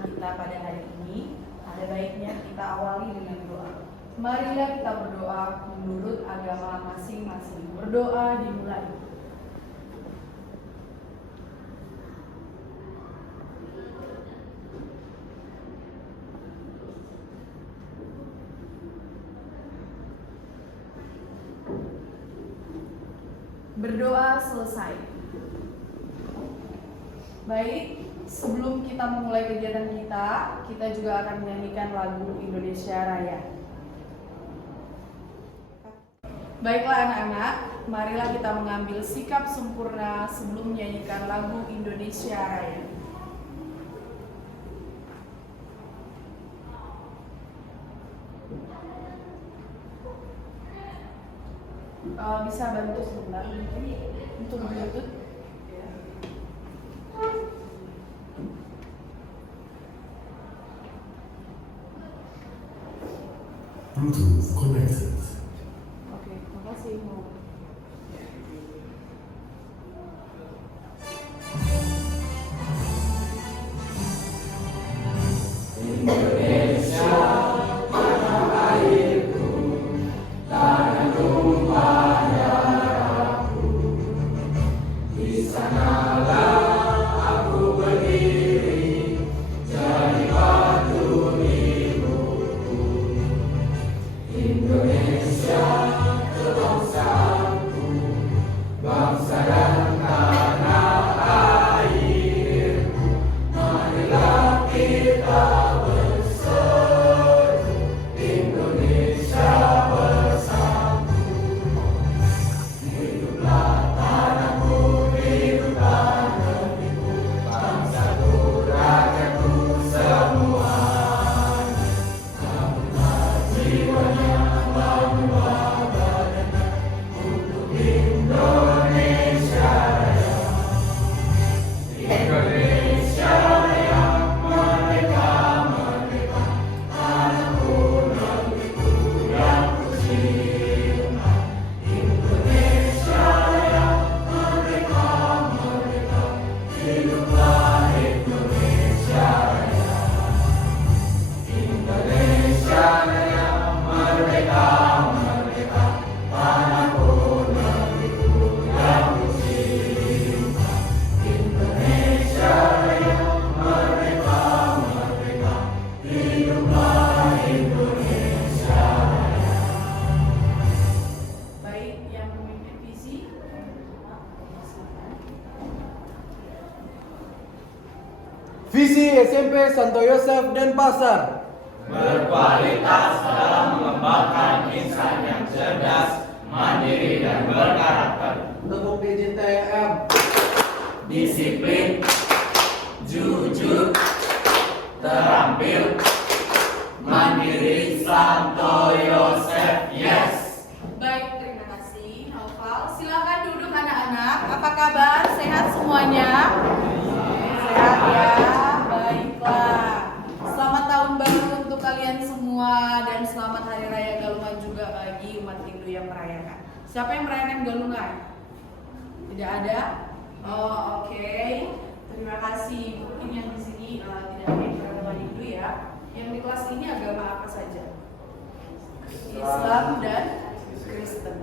pembicaraan kita pada hari ini, ada baiknya kita awali dengan doa. Marilah kita berdoa menurut agama masing-masing. Berdoa dimulai. Berdoa selesai. Baik, sebelum kita memulai kegiatan kita juga akan menyanyikan lagu Indonesia Raya. Baiklah anak-anak, marilah kita mengambil sikap sempurna sebelum menyanyikan lagu Indonesia Raya. Bisa bantu sebentar mungkin untuk Bluetooth. Bluetooth connected. Oke, makasih. Indonesia, tanah airku, tanah tumpah darahku. Di sanalah aku berdiri, jadi batu ibuku. Indonesia, kebangsaanku, bangsa dan tanah airku. Marilah kita berseru, Indonesia bersatu. Hiduplah tanahku, hiduplah negeriku, bangsaku, rakyatku semua. Bangunlah jiwanya, bangunlah badannya, untuk Indonesia Raya. Indonesia Raya, merdeka, merdeka, tanahku, negeriku yang kucinta. Indonesia Raya, merdeka, merdeka, hiduplah Indonesia Raya. Indonesia Raya, merdeka, merdeka, tanahku, negeriku yang kucinta. Indonesia Raya, merdeka, merdeka, hiduplah Indonesia Raya. Baik, yang memimpin visi. Visi SMP Santo Yosef Denpasar. Berkualitas dalam mengembangkan insan yang cerdas, mandiri dan berkarakter. Tekuk Digit TM. Disiplin, jujur, terampil, mandiri, Santo Yosef, yes. Baik, terima kasih Naufal. Silakan duduk anak-anak. Apa kabar? Sehat semuanya? Sehat ya. Baiklah. Selamat tahun baru untuk kalian semua dan selamat hari raya Galungan juga bagi umat Hindu yang merayakan. Siapa yang merayakan Galungan? Tidak ada? Oh, oke. Terima kasih. Mungkin yang di sini tidak ada yang beragama Hindu ya. Yang di kelas ini agama apa saja? Islam dan Kristen.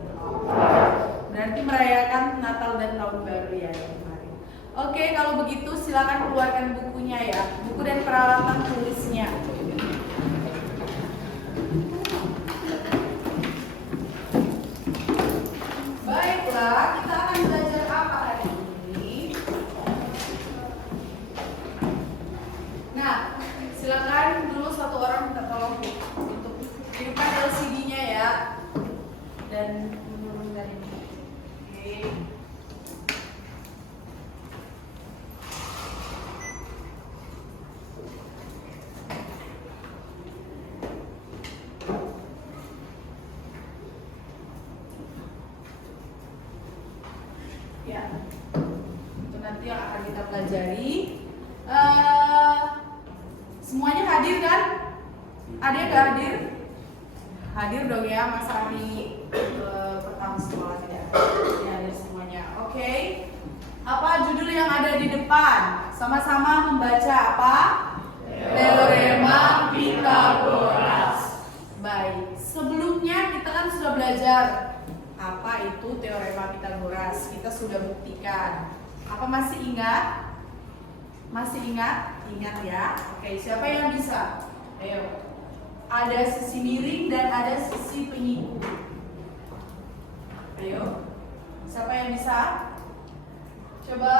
Berarti merayakan Natal dan Tahun Baru ya yang kemarin. Oke, kalau begitu silakan keluarkan bukunya ya, buku dan peralatan tulisnya. Baiklah, kita akan belajar apa hari ini? Nah, silakan dulu satu orang minta tolong untuk hidupkan LCD-nya ya dan menurunkan ini. Oke. Ya, itu nanti yang akan kita pelajari. Semuanya hadir kan? Ada yang nggak hadir? Hadir dong ya, Mas Ari pertama sekolah tidak? Ya, hadir semuanya. Oke. Apa judul yang ada di depan? Sama-sama membaca apa? Teorema Pitagoras. Baik, sebelumnya kita kan sudah belajar apa itu teorema Pitagoras. Kita sudah buktikan. Apa masih ingat? Masih ingat? Ingat ya. Oke, siapa yang bisa? Ayo. Ada sisi miring dan ada sisi penyiku. Ayo. Siapa yang bisa? Coba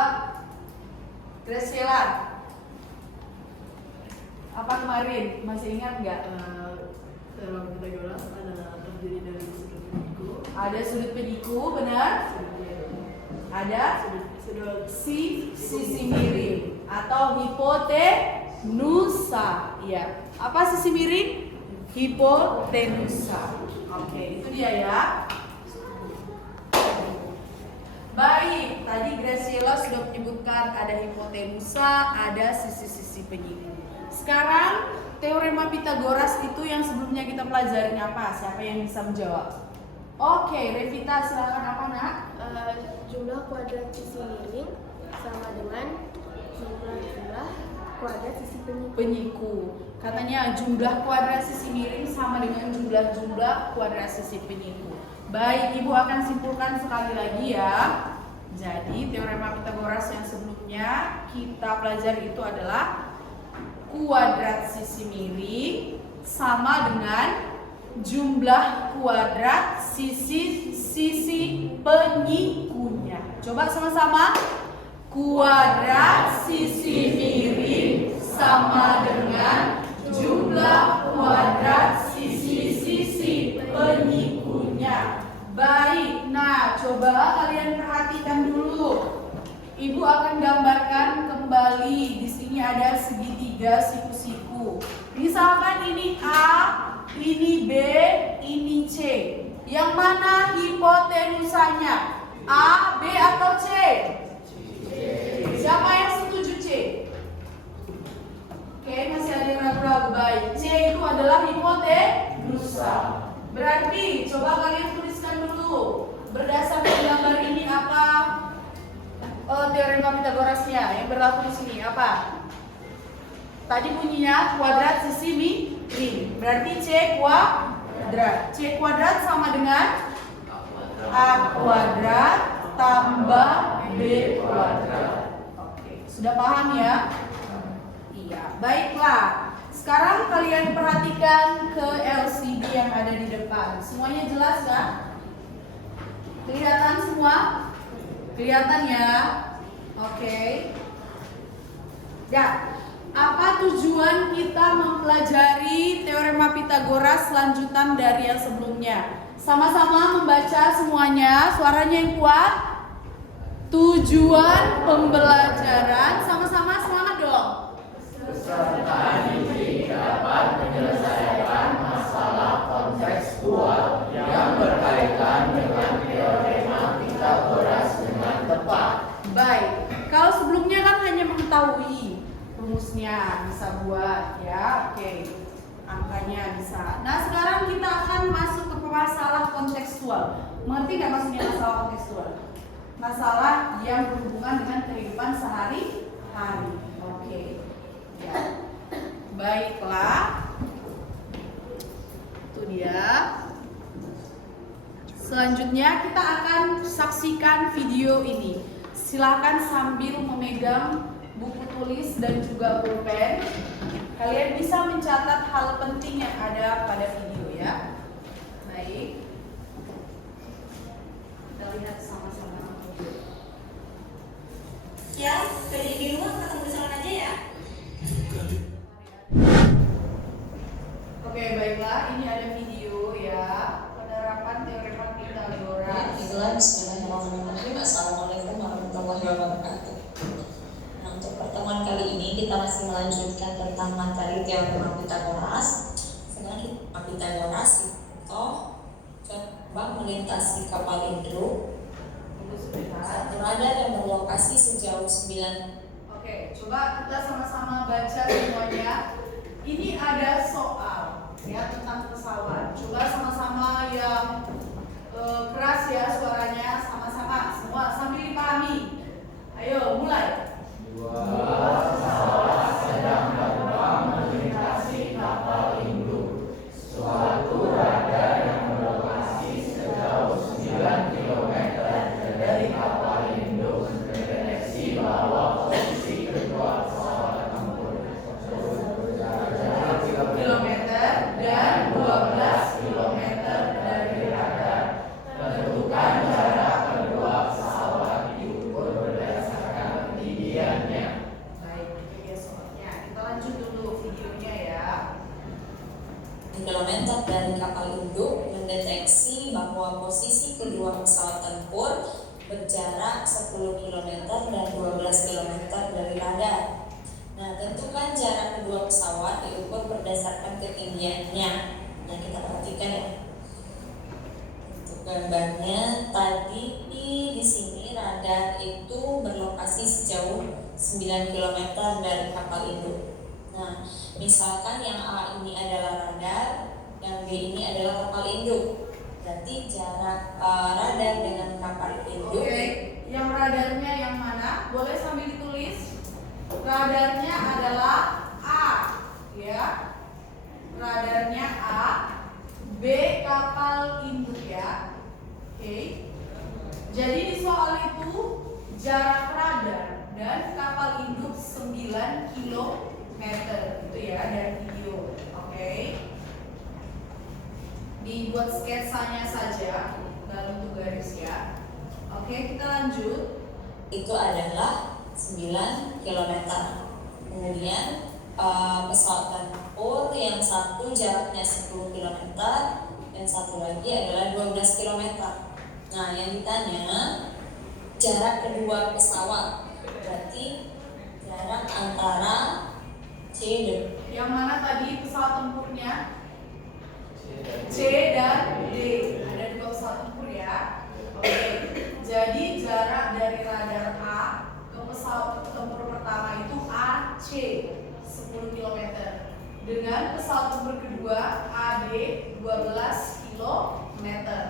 Graciela. Apa kemarin? Masih ingat nggak? Teorema Pitagoras adalah terdiri dari sudut penyiku. Ada sudut penyiku, benar? Ada sisi miring atau hipotenusa. Iya. Apa sisi miring? Hipotenusa. Oke, itu dia ya. Baik, tadi Graciela sudah menyebutkan ada hipotenusa, ada sisi-sisi penyiku. Sekarang teorema Pitagoras itu yang sebelumnya kita pelajarin apa? Siapa yang bisa menjawab? Oke, Revita silakan apa nak? Jumlah kuadrat sisi miring sama dengan jumlah kuadrat sisi penyiku. Penyiku. Katanya jumlah kuadrat sisi miring sama dengan jumlah kuadrat sisi penyiku. Baik, Ibu akan simpulkan sekali lagi ya. Jadi teorema Pitagoras yang sebelumnya kita pelajari itu adalah kuadrat sisi miring sama dengan jumlah kuadrat sisi penyikunya. Coba sama-sama. Kuadrat sisi miring sama dengan jumlah kuadrat sisi penyikunya. Baik, nah coba kalian perhatikan dulu. Ibu akan gambarkan kembali. Di sini ada segitiga siku-siku. Misalkan ini A, ini B, ini C. Yang mana hipotenusanya? A, B atau C? Siapa yang setuju C? Oke, masih ada yang ragu-ragu. Baik, C itu adalah hipotenusa. Berarti coba kalian tuliskan dulu. Berdasarkan gambar ini apa teorema Pitagorasnya yang berlaku di sini apa? Tadi bunyinya kuadrat sisi miring. Berarti C kuadrat. C kuadrat sama dengan A kuadrat tambah B kuadrat. Oke, sudah paham ya? Iya, baiklah. Sekarang kalian perhatikan ke LCD yang ada di depan. Semuanya jelas kan? Kelihatan semua? Kelihatan ya? Oke. Ya, apa tujuan kita mempelajari teorema Pitagoras lanjutan dari yang sebelumnya? Sama-sama membaca semuanya, suaranya yang kuat. Tujuan pembelajaran, sama-sama semangat dong. Peserta didik dapat menyelesaikan masalah kontekstual yang berkaitan dengan teorema Pitagoras dengan tepat. Baik, kalau sebelumnya kan hanya mengetahui rumusnya, bisa buat ya, oke, angkanya bisa. Nah sekarang kita akan masuk ke masalah kontekstual. Mengerti nggak maksudnya masalah kontekstual? Masalah yang berhubungan dengan kehidupan sehari-hari. Oke. Ya. Baiklah. Itu dia. Selanjutnya kita akan saksikan video ini. Silakan sambil memegang buku tulis dan juga pulpen. Kalian bisa mencatat hal penting yang ada pada video ya. Baik. Kita lihat sama-sama. Ya, kerja di rumah ketemu di salon aja ya. Oke, baiklah. Ini ada video ya. Penerapan teorema Pitagoras. Baiklah, bismillahirrahmanirrahim. Assalamualaikum warahmatullahi wabarakatuh. Nah, untuk pertemuan kali ini kita masih melanjutkan tentang materi teorema Pitagoras. Sekarang teorema Pitagoras itu coba melintasi kapal Indro berada dan berlokasi sejauh 9. Oke, coba kita sama-sama baca semuanya. Ini ada soal ya tentang pesawat. Coba sama-sama yang keras ya suaranya, sama-sama semua sambil dipahami. Ayo mulai. Dua pesawat sedang terbang km dari kapal induk mendeteksi bahwa posisi kedua pesawat tempur berjarak 10 km dan 12 km dari radar. Nah, tentukan jarak kedua pesawat diukur berdasarkan ketinggiannya. Nah, kita perhatikan ya. Untuk gambarnya tadi di sini radar itu berlokasi sejauh 9 km dari kapal induk. Nah, misalkan yang A ini adalah radar, yang B ini adalah kapal induk. Berarti jarak radar dengan kapal induk. Oke, yang radarnya yang mana? Boleh sambil ditulis. Radarnya adalah A, ya. Radarnya A, B kapal induk ya. Oke. Jadi di soal itu jarak radar dan kapal induk 9 km itu ya dari video. Oke. Dibuat sketsanya saja dalam untuk garis ya. Oke, kita lanjut. Itu adalah 9 km. Kemudian pesawat tempur yang satu jaraknya 10 km, yang satu lagi adalah 12 km. Nah, yang ditanya jarak kedua pesawat, berarti jarak antara C dan Yang mana tadi pesawat tempurnya? C dan D. Ada dua pesawat tempur ya. Oke. Jadi jarak dari radar A ke pesawat tempur pertama itu AC 10 km. Dengan pesawat tempur kedua AD 12 km.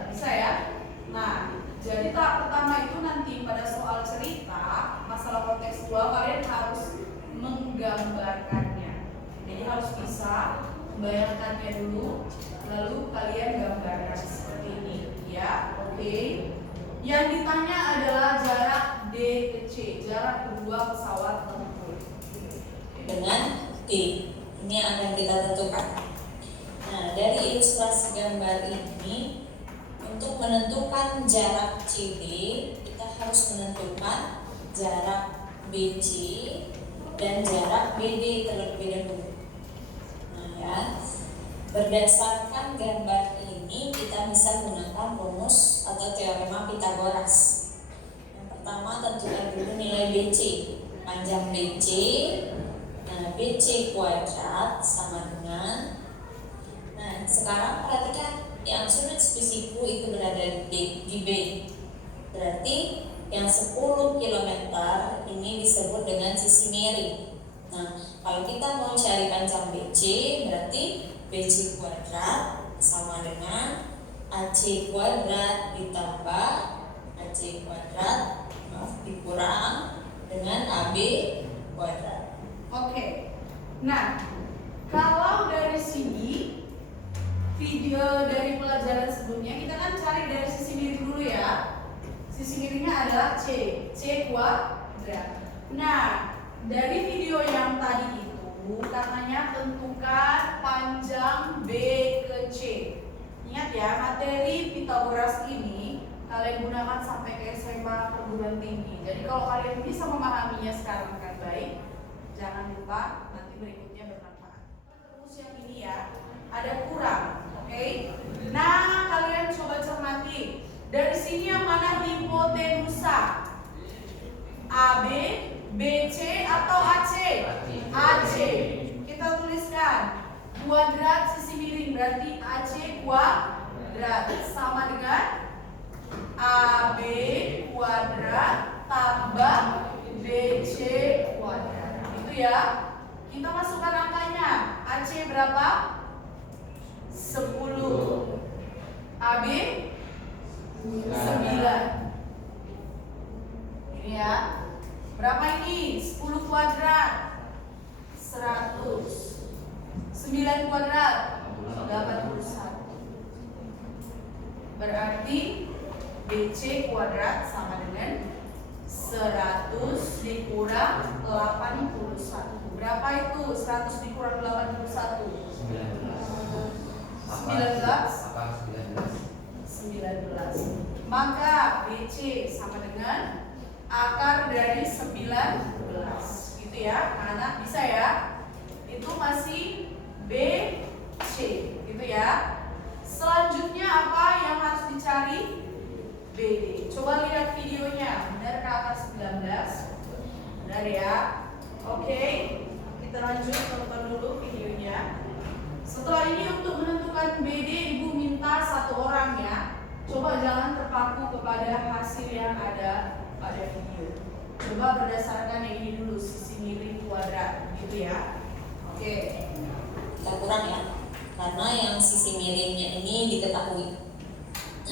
Bisa ya? Nah, jadi tahap pertama itu nanti pada soal cerita masalah kontekstual kalian harus menggambarkannya. Jadi harus bisa membayangkannya dulu, lalu kalian gambarkan seperti ini, ya. Oke. Yang ditanya adalah jarak D ke C, jarak kedua pesawat tempur. dengan D. Ini yang akan kita tentukan. Nah, dari ilustrasi gambar ini, untuk menentukan jarak CD, kita harus menentukan jarak BC dan jarak BD terlebih dahulu. Nah ya, berdasarkan gambar ini kita bisa menggunakan rumus atau teorema Pythagoras. Yang pertama tentukan dulu nilai BC, panjang BC. Nah, BC kuadrat sama dengan. Nah, sekarang perhatikan yang sudut spesiku itu berada di B. Berarti yang 10 km ini disebut dengan sisi miring. Nah, kalau kita mau cari panjang BC, berarti BC kuadrat sama dengan AC kuadrat ditambah AC kuadrat dikurang dengan AB kuadrat. Oke. Nah, kalau dari sini video dari pelajaran sebelumnya kita kan cari dari sisi miring dulu ya. Sisi miringnya adalah C kuadrat. Nah, dari video yang tadi itu katanya tentukan panjang B ke C. Ingat ya, materi Pythagoras ini kalian gunakan sampai ke SMA perguruan tinggi. Jadi kalau kalian bisa memahaminya sekarang dengan baik, jangan lupa nanti berikutnya bermanfaat. Terus yang ini ya, ada kurang, oke? Nah, kalian coba cermati. Dari sini yang mana hipotenusa? AB, BC atau AC? AC. Kita tuliskan kuadrat sisi miring berarti AC kuadrat sama dengan AB kuadrat tambah BC kuadrat. Itu ya. Kita masukkan angkanya. AC berapa? 10. AB 9. Ini ya. Berapa ini? 10 kuadrat 100. 9 kuadrat 81. Berarti BC kuadrat sama dengan 100 dikurang 81. Berapa itu? 100 dikurang 81. 19. Maka BC sama dengan akar dari 19. Gitu ya, anak-anak bisa ya. Itu masih BC, gitu Benar ya? Oke, kita lanjut tonton dulu videonya. Setelah ini untuk menentukan BD, Ibu minta 1 orang ya. Coba jangan terpaku kepada hasil yang ada pada video. Coba berdasarkan yang ini dulu, sisi miring kuadrat, gitu ya. Oke. Kita kurang ya, karena yang sisi miringnya ini diketahui.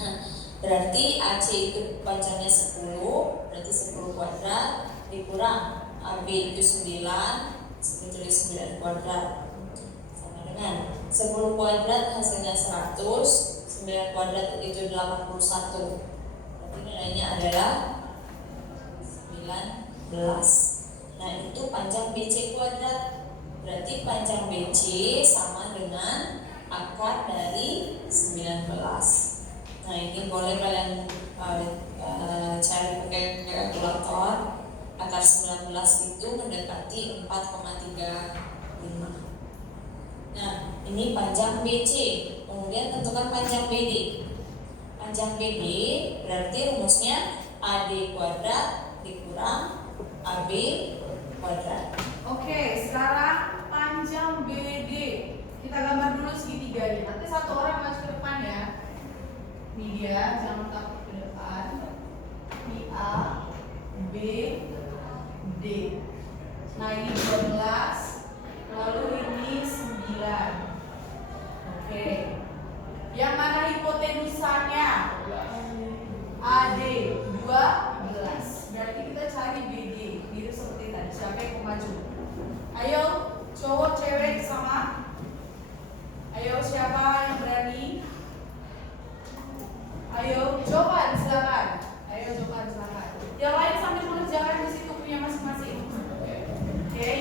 Nah, berarti AC itu panjangnya 10, berarti 10 kuadrat dikurang AB itu 9, ditulis 9 kuadrat. Sama dengan 10 kuadrat hasilnya 100, 9 kuadrat itu 81. Berarti nilainya adalah 19. Nah, itu panjang BC kuadrat. Berarti panjang BC sama dengan akar dari 19. Nah, ini boleh kalian cari pakai kalkulator. Akar 19 itu mendekati 4,35. Nah, ini panjang BC. Kemudian tentukan panjang BD. Panjang BD berarti rumusnya AD kuadrat dikurang AB kuadrat. Oke, sekarang panjang BD. Kita gambar dulu segitiganya. Nanti 1 orang maju ke depan ya. Ini dia, jangan takut ke depan. Ini A, B, D. Nah, ini 12. Lalu ini 9. Oke. Yang mana hipotenusanya? AD 12. Berarti kita cari BD. Mirip seperti tadi. Siapa yang mau maju? Ayo, cowok, cewek sama. Ayo, siapa yang berani? Ayo, jawaban silakan. Ayo, jawaban silakan. Yang lain sambil mengerjakan di situ punya masing-masing. Oke.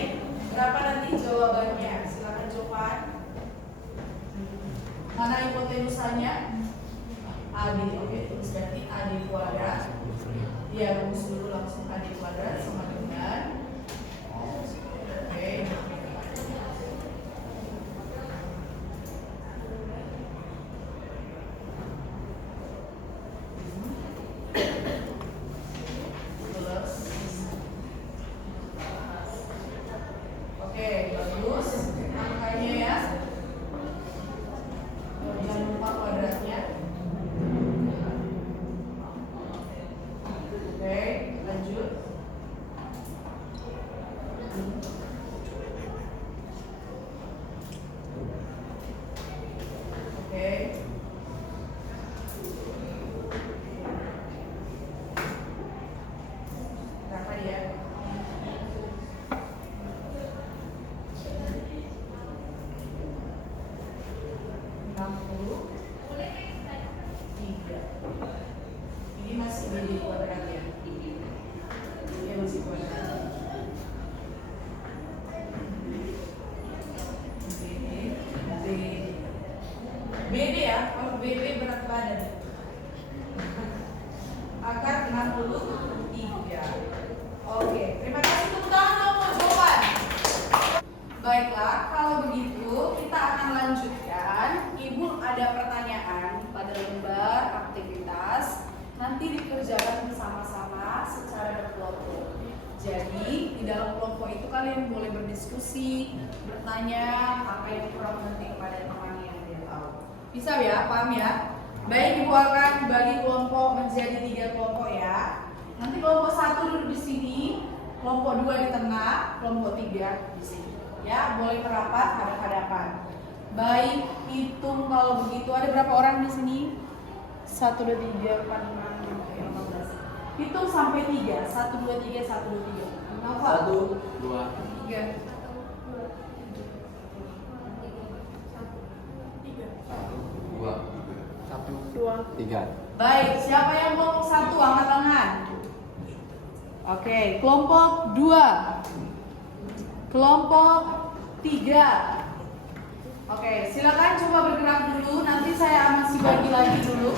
Berapa nanti jawabannya? Silakan jawaban. Mana hipotenusanya? AD. Oke, terus berarti AD kuadrat. Ya, rumus dulu langsung AD kuadrat sama dengan. Oke. Oke, bagus. Angkanya ya. Jangan lupa kuadratnya. Oke, lanjut. Oke. Berapa dia? Ini masih BD kuadrat ya? Iya masih kuadrat. BD ya, kalau BD berat badan. Akar 63. Oke, terima kasih tepuk tangan dong buat jawaban. Baiklah, kalau begitu kita akan lanjutkan. Ibu ada pertanyaan pada lembar aktivitas. Nanti dikerjakan bersama-sama secara berkelompok. Jadi di dalam kelompok itu kalian boleh berdiskusi, bertanya apa yang kurang penting kepada teman yang dia tahu. Bisa ya, paham ya? Baik, Ibu akan bagi kelompok menjadi 3 kelompok ya. Nanti kelompok 1 duduk di sini, kelompok 2 di tengah, kelompok 3 di sini. Ya, boleh merapat hadap-hadapan. Baik, hitung kalau begitu. Ada berapa orang di sini? 1, 2, 3, 4, 5, 6, 7, 8, 15. Hitung sampai 3. 1, 2, 3, 1, 2, 3. Kenapa? 1, 2, 3. 2, 3. Baik, siapa yang kelompok 1 angkat tangan. Oke, kelompok 2. Kelompok 3. Oke, silakan coba bergerak dulu. Nanti saya masih bagi lagi dulu.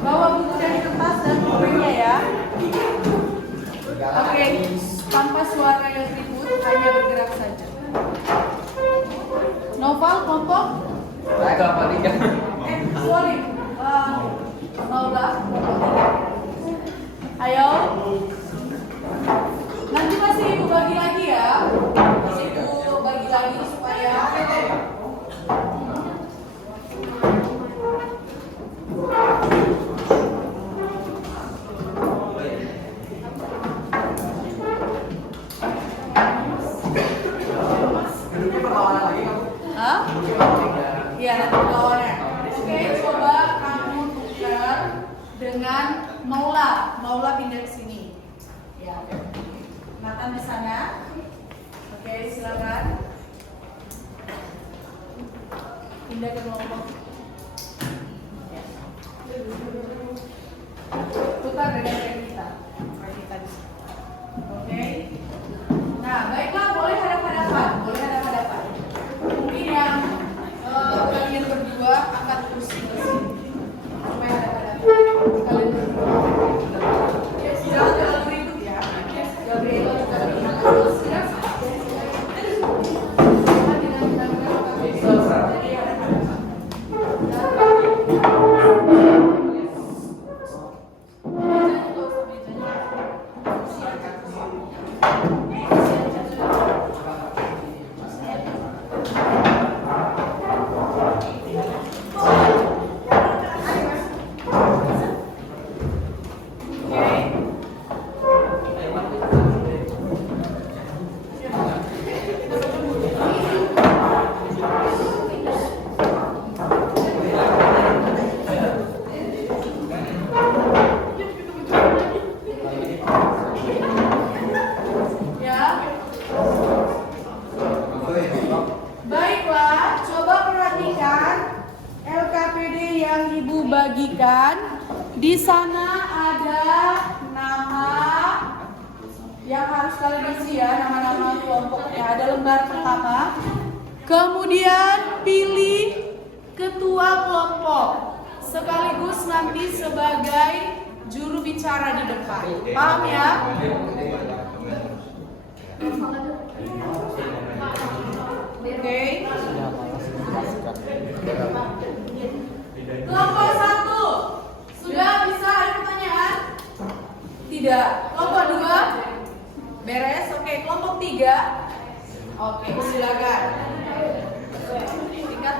Bawa buku dan kertas dan pulpennya ya. Oke, tanpa suara yang ribut, hanya bergerak saja. Novel kelompok? Saya kelompok 3. Sorry. Maula kelompok 3. Ayo. Nanti masih ibu bagi Iya, nanti lawannya. Oke, coba kamu tukar dengan Maula. Maula pindah ke sini. Ya. Nathan di sana. Oke, silakan. Pindah ke kelompok. Ya. Tukar dengan kita. Kita di sini. Oke. Nah, baiklah, boleh hadap-hadapan. Boleh hadap-hadapan. Mungkin yang kalian berdua angkat kursi ke sini. Supaya hadap-hadapan. Kalian berdua. Jangan berikut ya. Gabriela juga berikut. Silakan. Baiklah, coba perhatikan LKPD yang Ibu bagikan. Di sana ada nama yang harus kalian isi ya, nama-nama kelompoknya. Ada lembar pertama. Kemudian pilih ketua kelompok sekaligus nanti sebagai juru bicara di depan. Paham ya? Oke. Kelompok 1 sudah bisa, ada pertanyaan? Tidak. Kelompok 2 beres. Oke. Kelompok 3. Oke, silakan. Tingkat.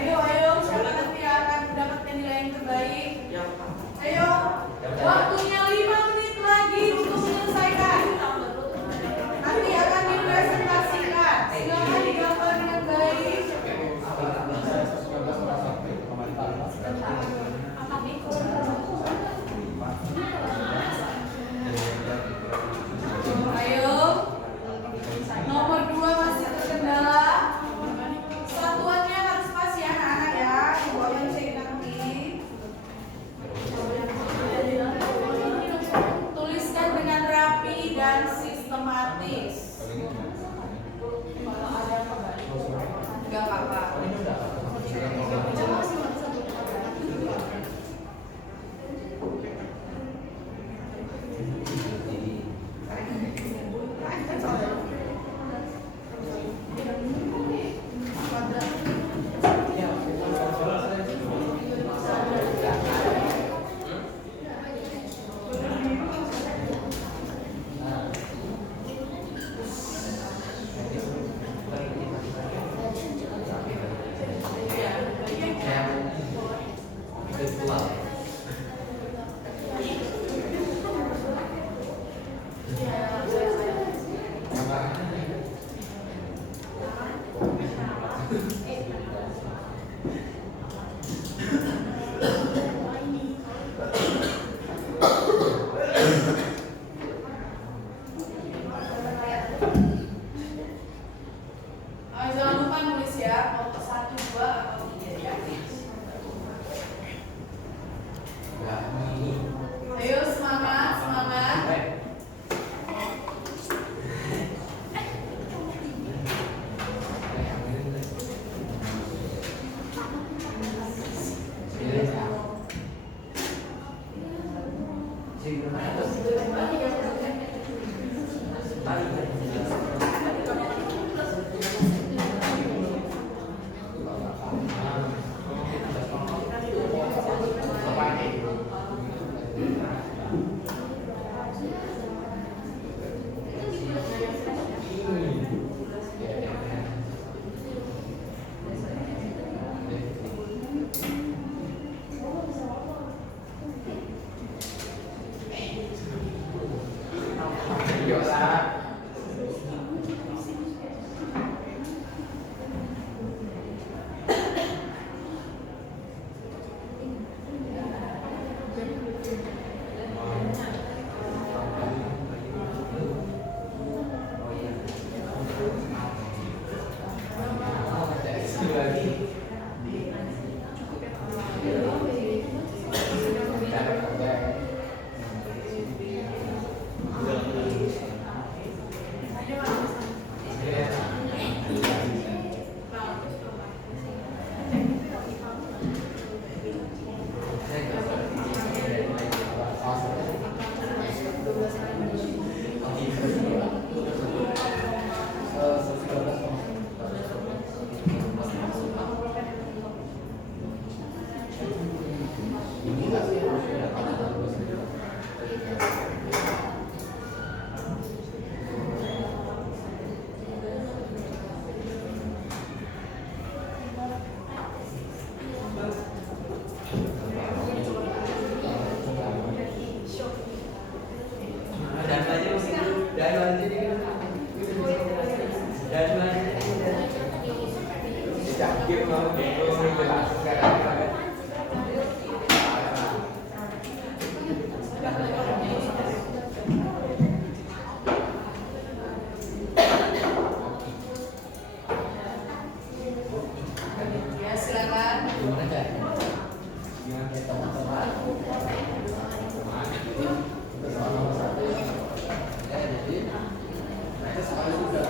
Ayo, siapa nanti akan mendapatkan nilai yang terbaik? Ayo, waktunya 5 menit lagi untuk menyelesaikan. Nanti akan dipresentasikan. Silakan digambar dengan baik. Ayo, nomor 2 masih terkendala. Satuannya harus pas ya anak-anak ya. Pokoknya cek nanti. Tuliskan dengan rapi dan sistematis. Kalau ada nggak apa-apa. Jangan lupa nulis ya, kelompok 1, 2, atau 3 ya. Ayo semangat, semangat. Ya, silakan. Gimana Cak? Gimana kayak teman-teman? Soal nomor 1 ya. Jadi nanti sekali sudah.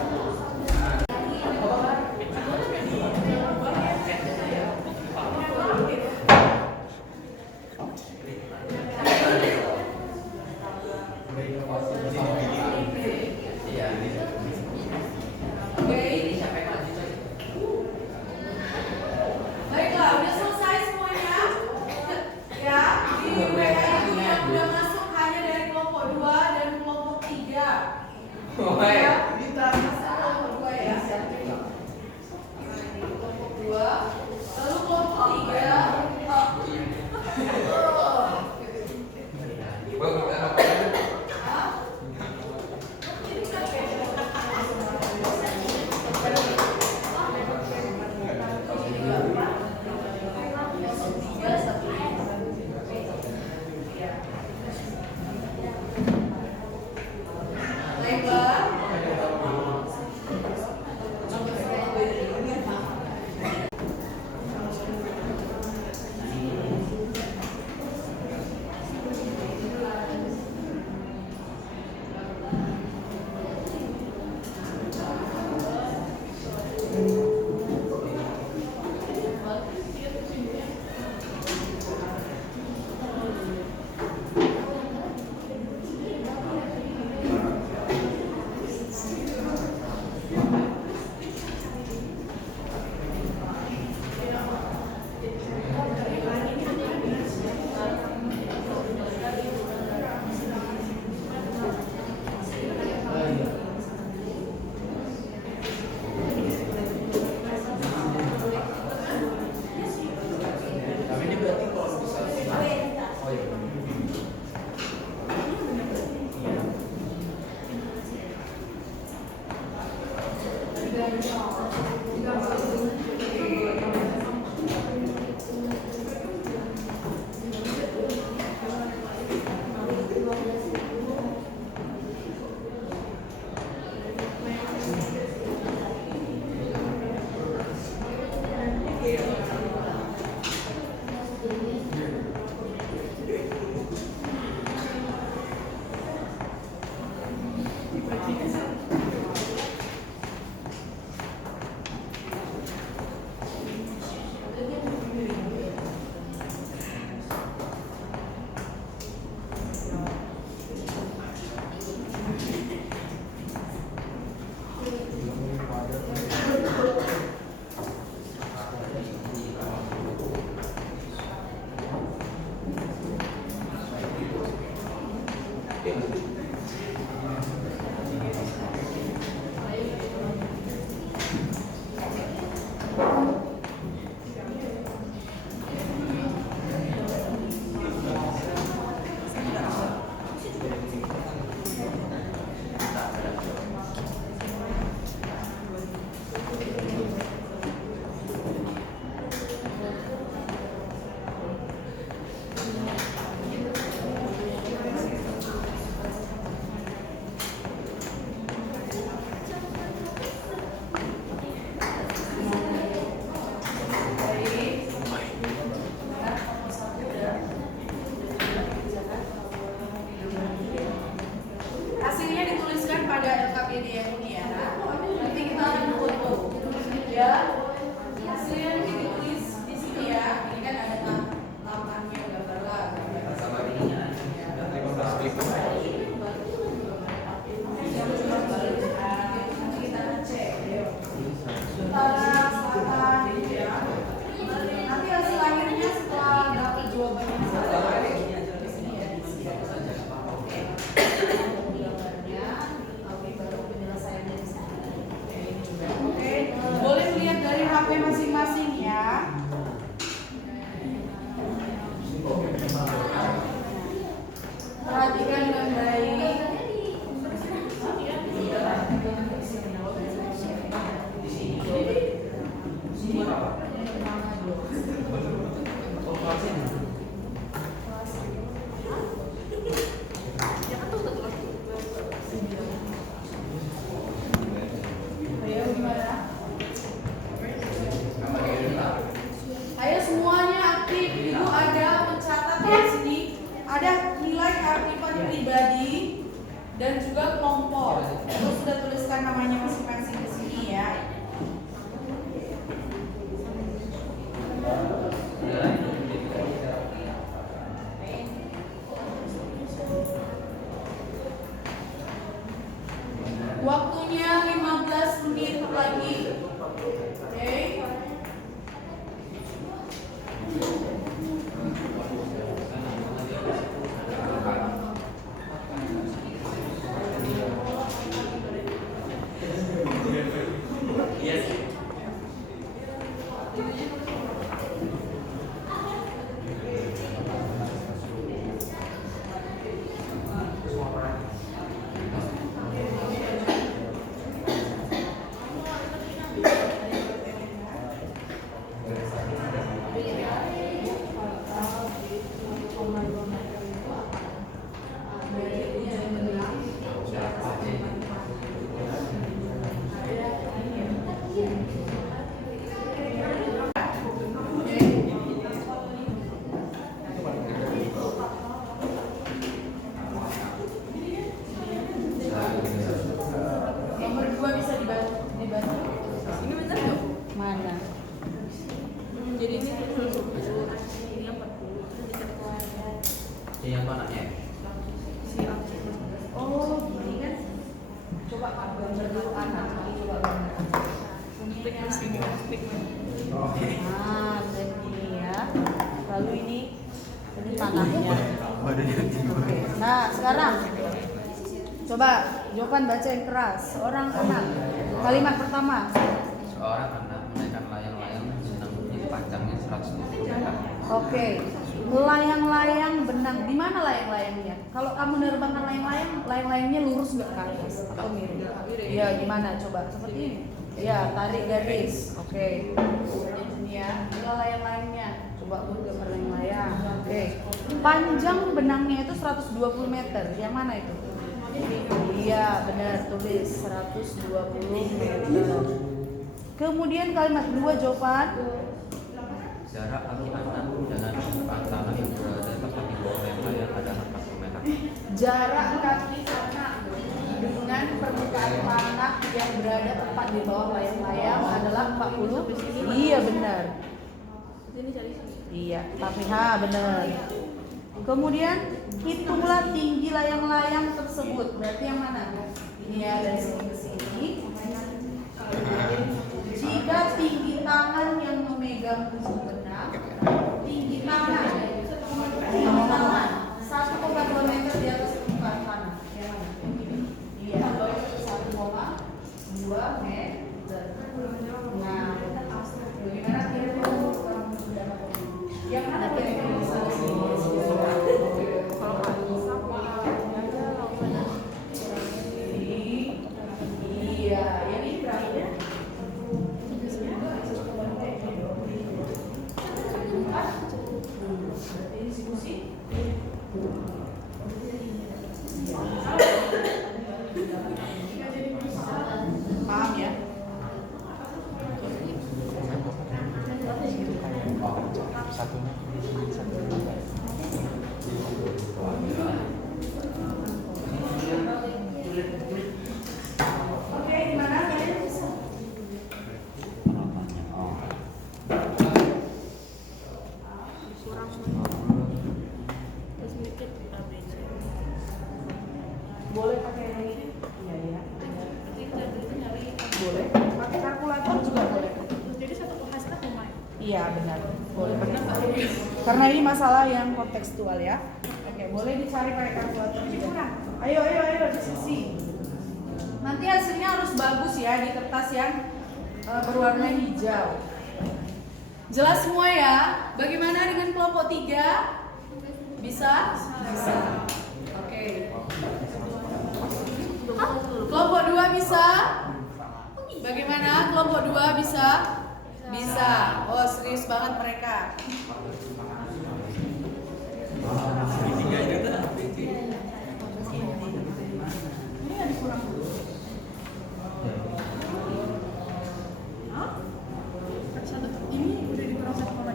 Baiklah, udah selesai semuanya. Ya, di WA itu yang udah masuk hanya dari kelompok 2 dan kelompok 3. Ya, masuk kelompok 2 ya. Kelompok 2. Lalu kelompok 3. pada LKPD yang ini ya. Nanti kita akan foto. Ya. Hasilnya nanti ditulis di sini ya. Ini kan ada tampangnya gambar lah. Sama ininya. Dan 15 klip. Kita cek. Utara, selatan, gitu ya. Nanti hasil akhirnya setelah dapat jawabannya di sini ya. Oke, boleh lihat dari HP masing-masing ya. Perhatikan dengan baik. Ayo gimana? Ayo semuanya aktif. Ibu ada mencatat di sini. Ada nilai keaktifan pribadi dan juga kelompok. Ibu sudah tuliskan namanya masing-masing di sini ya. Waktunya 15 menit lagi. Oke. Nomor 2 bisa dibantu. Ini benar nggak? Mana? Jadi ini 40, ini 40, terus dicatat Yang mana ya? si Aceh. Oh, gini kan? Coba Pak gambar dulu anak. Coba gambar. Nah, begini ya. Lalu ini tanahnya. Oke. Nah, sekarang coba jawaban baca yang keras. Seorang anak. Kalimat pertama. Seorang anak menaikkan layang-layang senang yang panjangnya 120 meter. Oke. Layang-layang benang. Di mana layang-layangnya? Kalau kamu nerbangkan layang-layang, layang-layangnya lurus nggak ke atas atau miring? Iya, gimana? Coba seperti ini. Ya, tarik garis. Oke. Ini ya. Inilah layang-layangnya. Coba buat gambar layang-layang. Oke. Panjang benangnya itu 120 meter. Yang mana itu? Iya, benar. Tulis 120 meter. Kemudian kalimat kedua jawaban. Jarak kaki anak dengan permukaan tanah yang berada tepat di bawah layang-layang adalah 40 meter. Jarak kaki anak dengan permukaan tanah yang berada tepat di bawah layang-layang adalah 40. Iya, benar. Ini cari sini. Iya, tapi benar. Kemudian hitunglah tinggi layang-layang tersebut. Berarti yang mana? Ini ya, dari sini ke sini. Jika tinggi tangan yang memegang benang, tinggi tangan 1,2 meter di atas permukaan tanah. Yang mana? Iya, 1,2 meter. Nah, bagaimana kira-kira kamu mendapat? Yang mana kira-kira bisa ke sini? Kalau nggak bisa, Iya, yang ini berapa? Diskusi. Paham ya? Karena ini masalah yang kontekstual ya. Oke, boleh dicari pakai kalkulator juga. Ayo diskusi. Nanti hasilnya harus bagus ya di kertas yang berwarna hijau. Jelas semua ya? Bagaimana dengan kelompok 3? Bisa? Bisa. Oke. Kelompok 2 bisa? Bagaimana? Kelompok 2 bisa? Bisa. Oh, serius banget mereka.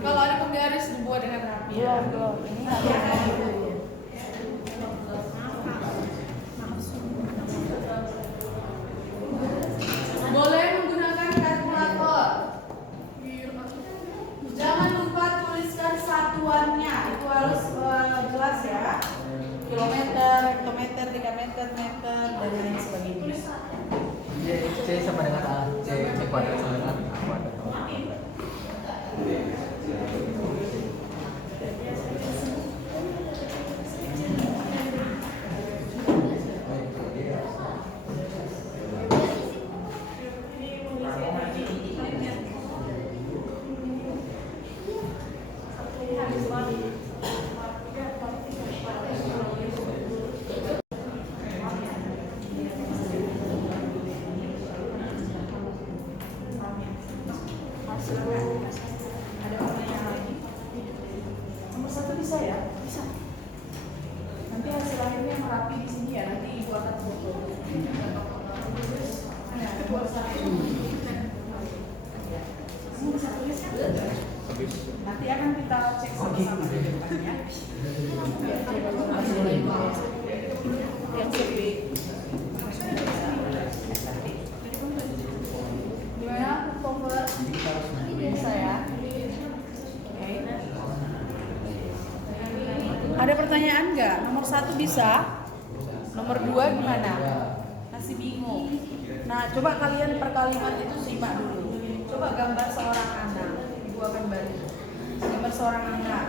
Kalau ada penggaris dibuat dengan rapi. Ya, ini boleh menggunakan kalkulator. Jangan lupa tuliskan satuannya. Itu harus jelas ya. Kilometer, hektometer, dekameter, meter, dan lain sebagainya. C sama dengan A. C kuadrat sama dengan A kuadrat. Ada pertanyaan lagi? Nomor 1 bisa ya? Bisa. Nanti hasil akhirnya merapi di sini ya. Nanti ibu akan foto. Nanti akan kita cek sama-sama di depannya. Yang sepi. Gimana? Cover? Bisa ya? Oke. Ada pertanyaan nggak? Nomor 1 bisa? Nomor 2 gimana? Masih bingung. Nah, coba kalian per kalimat itu simak dulu. Coba gambar seorang anak. Ibu akan bantu. Gambar seorang anak.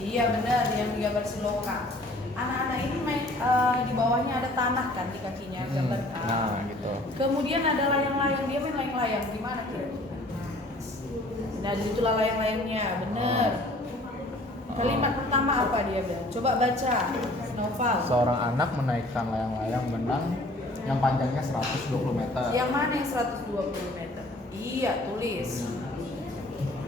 Iya benar, yang digambar si Loka. Anak-anak ini di bawahnya ada tanah kan di kakinya, gambar kan. Nah, gitu. Kemudian ada layang-layang, dia main layang-layang. Gimana kira-kira? Nah, disitulah layang-layangnya, bener. Kalimat pertama apa dia bilang? Coba baca, Noval. Seorang anak menaikkan layang-layang benang yang panjangnya 120 meter. Yang mana yang 120 meter? Iya, tulis.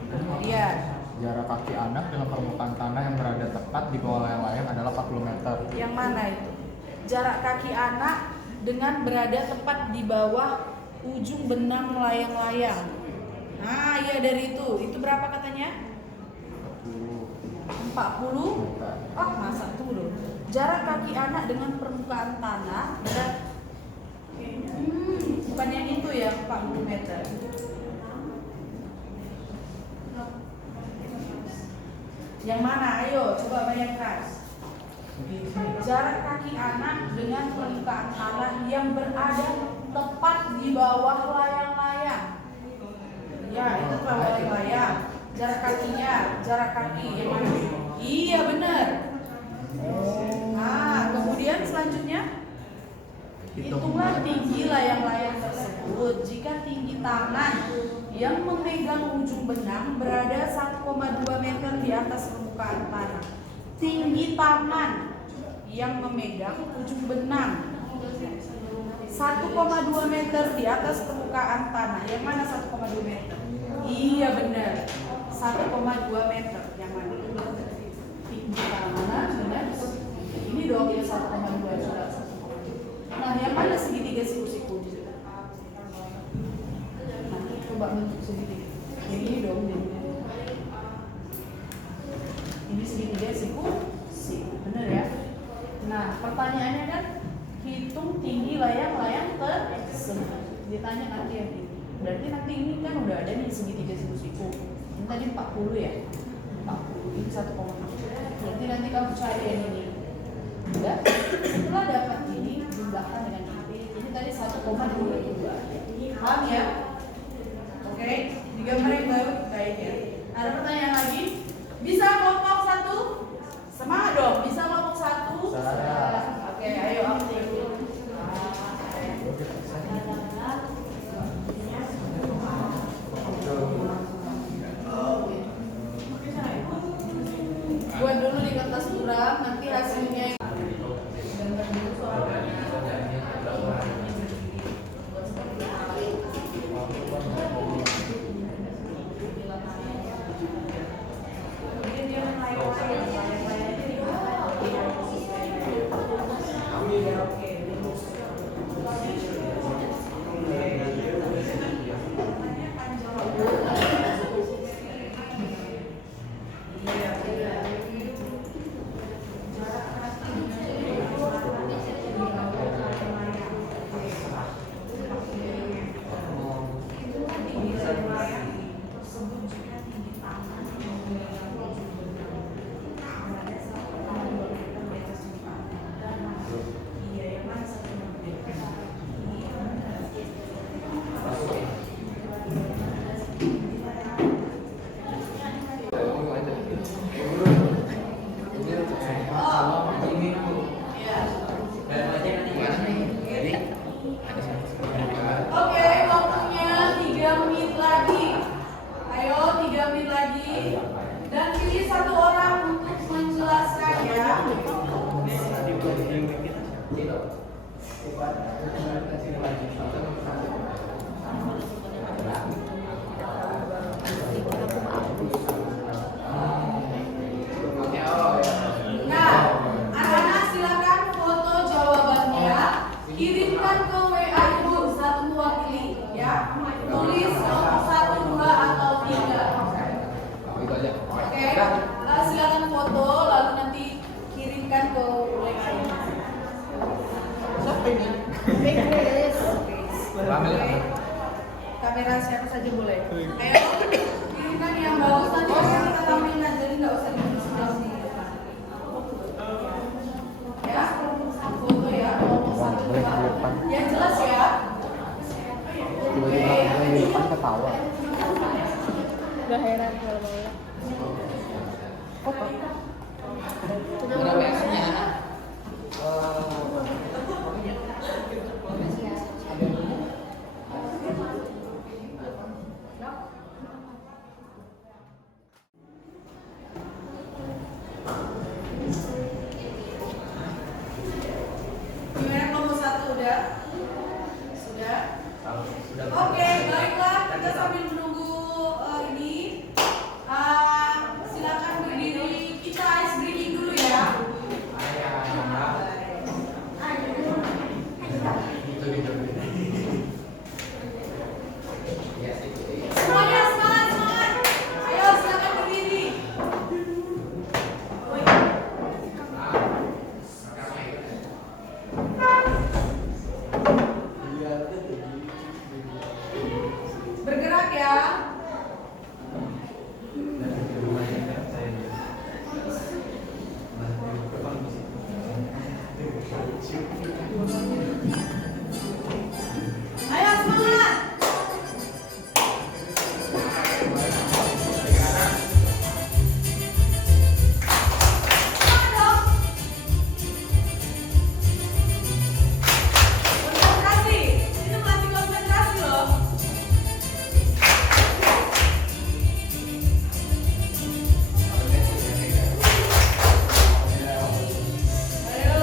Kemudian Jarak kaki anak dengan permukaan tanah yang berada tepat di bawah layang-layang adalah 40 meter. yang mana itu? Jarak kaki anak dengan berada tepat di bawah ujung benang layang-layang. Nah, iya dari itu. Itu berapa katanya? 40? Oh, masa tunggu. Jarak kaki anak dengan permukaan tanah berat. Bukan yang itu ya, 40 meter. Yang mana? Ayo, coba bayangkan. Jarak kaki anak dengan permukaan tanah yang berada tepat di bawah layang-layang. Ya, itu bawah layang-layang. Jarak kakinya, jarak kaki yang mana? Iya, benar. Nah, kemudian selanjutnya hitunglah tinggi layang-layang tersebut. Jika tinggi tangan yang memegang ujung benang berada 1,2 meter di atas permukaan tanah. Tinggi tangan yang memegang ujung benang 1,2 meter di atas permukaan tanah. Yang mana 1,2 meter? Iya benar. 1,2 meter. Yang mana? Tinggi tangan benar. Ini dong ya 1,2 sudah. Nah, yang mana segitiga siku-siku? Nanti coba bentuk segitiga. Yang ini dong, ini segitiga siku, bener ya? Nah, pertanyaannya kan hitung tinggi layang-layang tersebut. Ditanya nanti yang ini. Berarti nanti ini kan udah ada nih segitiga siku-siku. Ini tadi 40 ya? 40, ini 1,6. Berarti nanti kamu cari yang ini. Udah? Setelah dapat ini, jumlahkan dengan ini tadi 1,22. Paham ya? Oke, digambar yang baik ya. Ada pertanyaan lagi? Bisa kelompok satu? Semangat dong, bisa kelompok satu? Oke, ayo aktif. Buat dulu di kertas surat, nanti hasilnya dengar dulu suaranya. Oke, waktunya 3 menit lagi. Ayo 3 menit lagi. Dan pilih satu orang untuk menjelaskan ya. Nah, anak-anak silakan foto jawabannya, kirimkan ke WA Ibu satu mewakili ya. Tulis nomor 1, 2 atau 3. Oke, silakan foto lalu nanti kirimkan ke WA Ibu. Kamera siapa saja boleh. Ayo, kirimkan yang bagus nanti kita tampilin aja, jadi nggak usah di sebelah sini. Ya, foto ya, nomor 1, 2. Yang jelas ya. Tiba-tiba ketawa. Gak heran kalau mau. Gimana nomor 1 udah? Sudah? Oke, baiklah. Kita sambil menunggu ini. Silakan berdiri. Kita ice breaking dulu ya. Semuanya semangat, semangat. Ayo silakan berdiri. Bergerak ya. Ayo semangat. Semangat dong. Konsentrasi. Ini melatih konsentrasi loh. Ayo.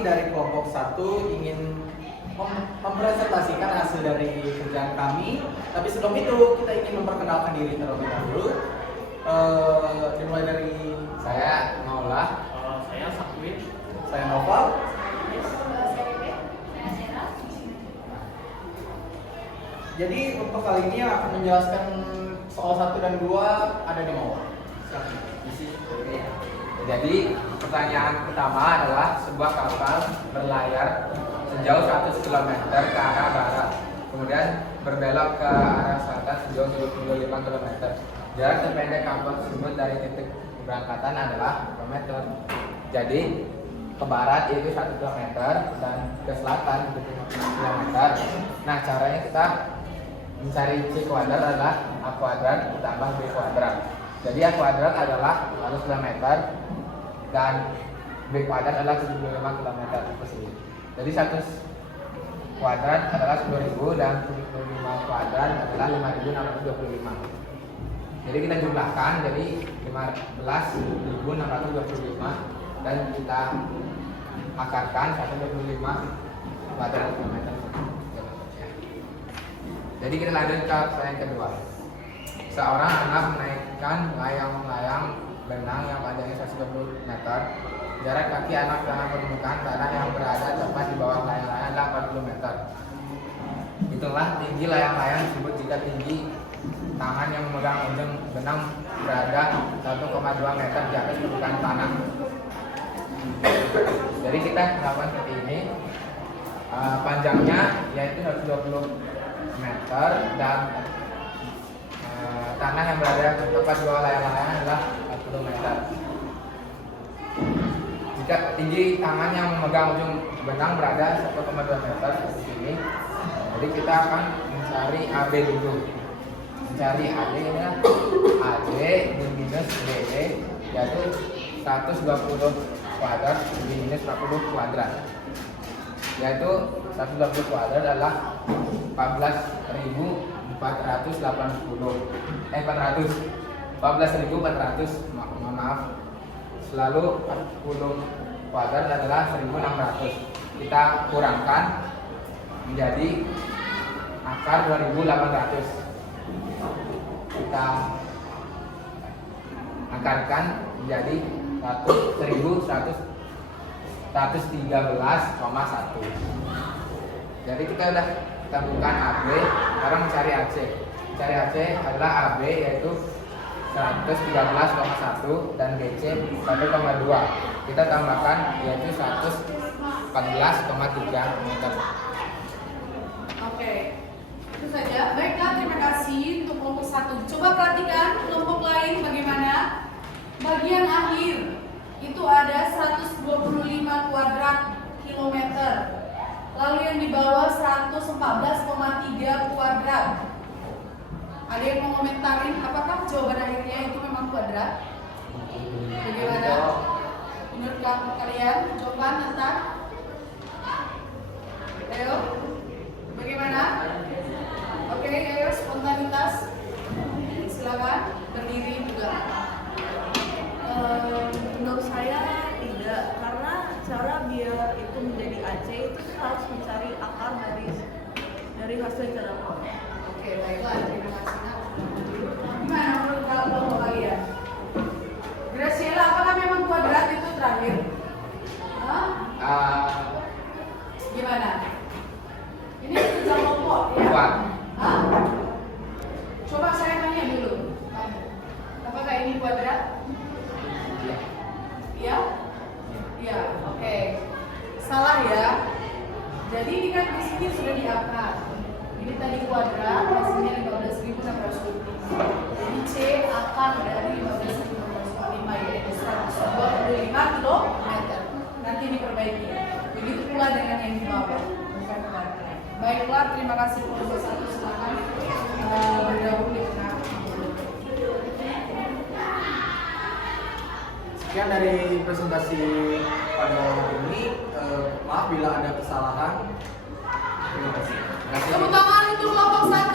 kami dari kelompok 1 ingin mempresentasikan hasil dari kerjaan kami. Tapi sebelum itu kita ingin memperkenalkan diri terlebih dahulu. Dimulai dari Saya Maula. Saya Sakwin. saya Noval. Jadi untuk kali ini yang akan menjelaskan soal 1 dan 2 ada di bawah. Jadi pertanyaan pertama adalah sebuah kapal berlayar sejauh 100 km ke arah barat, kemudian berbelok ke arah selatan sejauh 75 km. Jarak terpendek kapal tersebut dari titik keberangkatan adalah kilometer. Jadi ke barat yaitu 1 km dan ke selatan 75 km. Nah, caranya kita mencari C kuadrat adalah A kuadrat ditambah B kuadrat. Jadi A kuadrat adalah 100 km dan B kuadrat adalah 75 km persegi. Jadi 100 kuadrat adalah 10.000 dan 75 kuadrat adalah 5.625. Jadi kita jumlahkan jadi 15.625 dan kita akarkan 125 kuadrat kilometer. Jadi kita lanjut ke pertanyaan kedua. Seorang anak menaikkan layang-layang benang yang panjangnya 120 meter. Jarak kaki anak dalam permukaan tanah yang berada tepat di bawah layang-layang adalah 40 meter. Itulah tinggi layang-layang tersebut jika tinggi tangan yang memegang ujung benang berada 1,2 meter di atas permukaan tanah. Jadi kita melakukan seperti ini. Panjangnya yaitu 120 meter dan tanah yang berada tepat di bawah layang-layang adalah 40 meter. Jika tinggi tangan yang memegang ujung benang berada 1,2 meter seperti ini, jadi kita akan mencari AB dulu. Mencari AB adalah AD minus BE yaitu 120 kuadrat minus 40 kuadrat. Yaitu 120 kuadrat adalah 14.400 maaf. Selalu 40 kuadrat adalah 1.600. Kita kurangkan menjadi akar 2.800. Kita akarkan menjadi 113,1. Jadi kita udah temukan AB, sekarang mencari AC. Mencari AC adalah AB yaitu 113,1 dan BC 1,2. Kita tambahkan yaitu 114,3 meter. Oke, itu saja. Baiklah, terima kasih untuk kelompok 1. Coba perhatikan kelompok lain bagaimana. Bagian akhir itu ada 125 kuadrat kilometer. Lalu yang di bawah 114,3 kuadrat. Ada yang mau komentarin apakah jawaban akhirnya itu memang kuadrat? Bagaimana? Menurut kalian jawaban Nathan? Ayo, bagaimana? Oke, ayo spontanitas. Silakan berdiri juga. Menurut saya tidak, karena cara biar itu menjadi AC itu harus mencari akar dari hasil cara. Oke, baiklah, terima kasih. Gimana menurut kelompok kalian? Graciela, apakah memang kuadrat itu terakhir? Hah? Gimana? Ini kerja kelompok ya? Kuat. Hah? Coba saya tanya dulu. Apakah ini kuadrat? Ya? Ya, oke. Salah ya. Jadi ini kan di sini sudah diakar. Ini tadi kuadrat, hasilnya 15.625. Jadi C akar dari 15.625 yaitu 125 kilometer. Nanti diperbaiki. Begitu pula dengan yang di bawah. Bukan kuadrat. Baiklah, terima kasih kelompok 1. Silakan bergabung di tengah. Sekian dari presentasi pada hari ini. Maaf bila ada kesalahan. Terima kasih. Tepuk tangan untuk kelompok 1.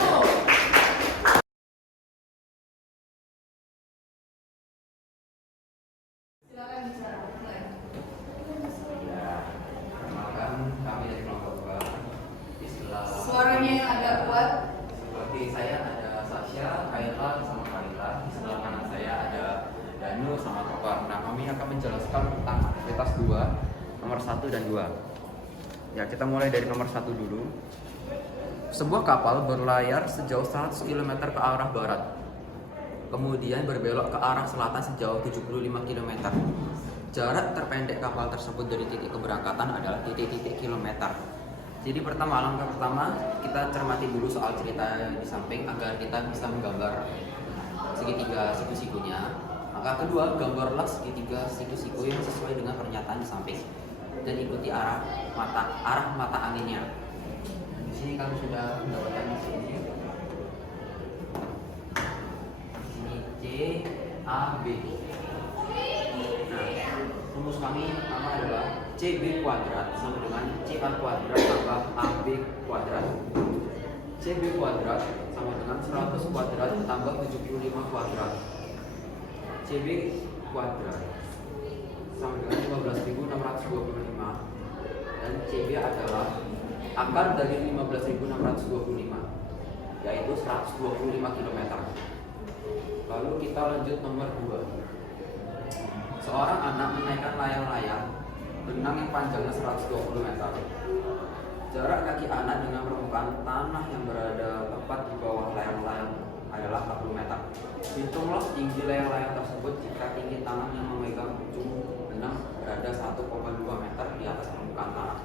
Silakan bicara. kapal. Nah, kami akan menjelaskan tentang aktivitas 2, nomor 1 dan 2. Ya, kita mulai dari nomor 1 dulu. Sebuah kapal berlayar sejauh 100 km ke arah barat, kemudian berbelok ke arah selatan sejauh 75 km. Jarak terpendek kapal tersebut dari titik keberangkatan adalah titik-titik kilometer. Jadi langkah pertama kita cermati dulu soal cerita di samping agar kita bisa menggambar segitiga siku-sikunya. Maka kedua, gambarlah segitiga siku-siku yang sesuai dengan pernyataan di samping dan ikuti arah mata anginnya. Di sini kami sudah mendapatkan di sini. Di sini C A B. Nah, rumus kami pertama adalah CB kuadrat sama dengan CA kuadrat tambah AB kuadrat. CB kuadrat sama dengan 100 kuadrat tambah 75 kuadrat. CB kuadrat sama dengan 15.625 dan CB adalah akar dari 15.625 yaitu 125 km. Lalu kita lanjut nomor 2. Seorang anak menaikkan layang-layang benang yang panjangnya 120 meter. Jarak kaki anak dengan permukaan tanah yang berada tepat di bawah layang-layang adalah 40 meter. Hitunglah tinggi layang-layang tersebut jika tinggi tangan yang memegang ujung benang berada 1,2 meter di atas permukaan tanah.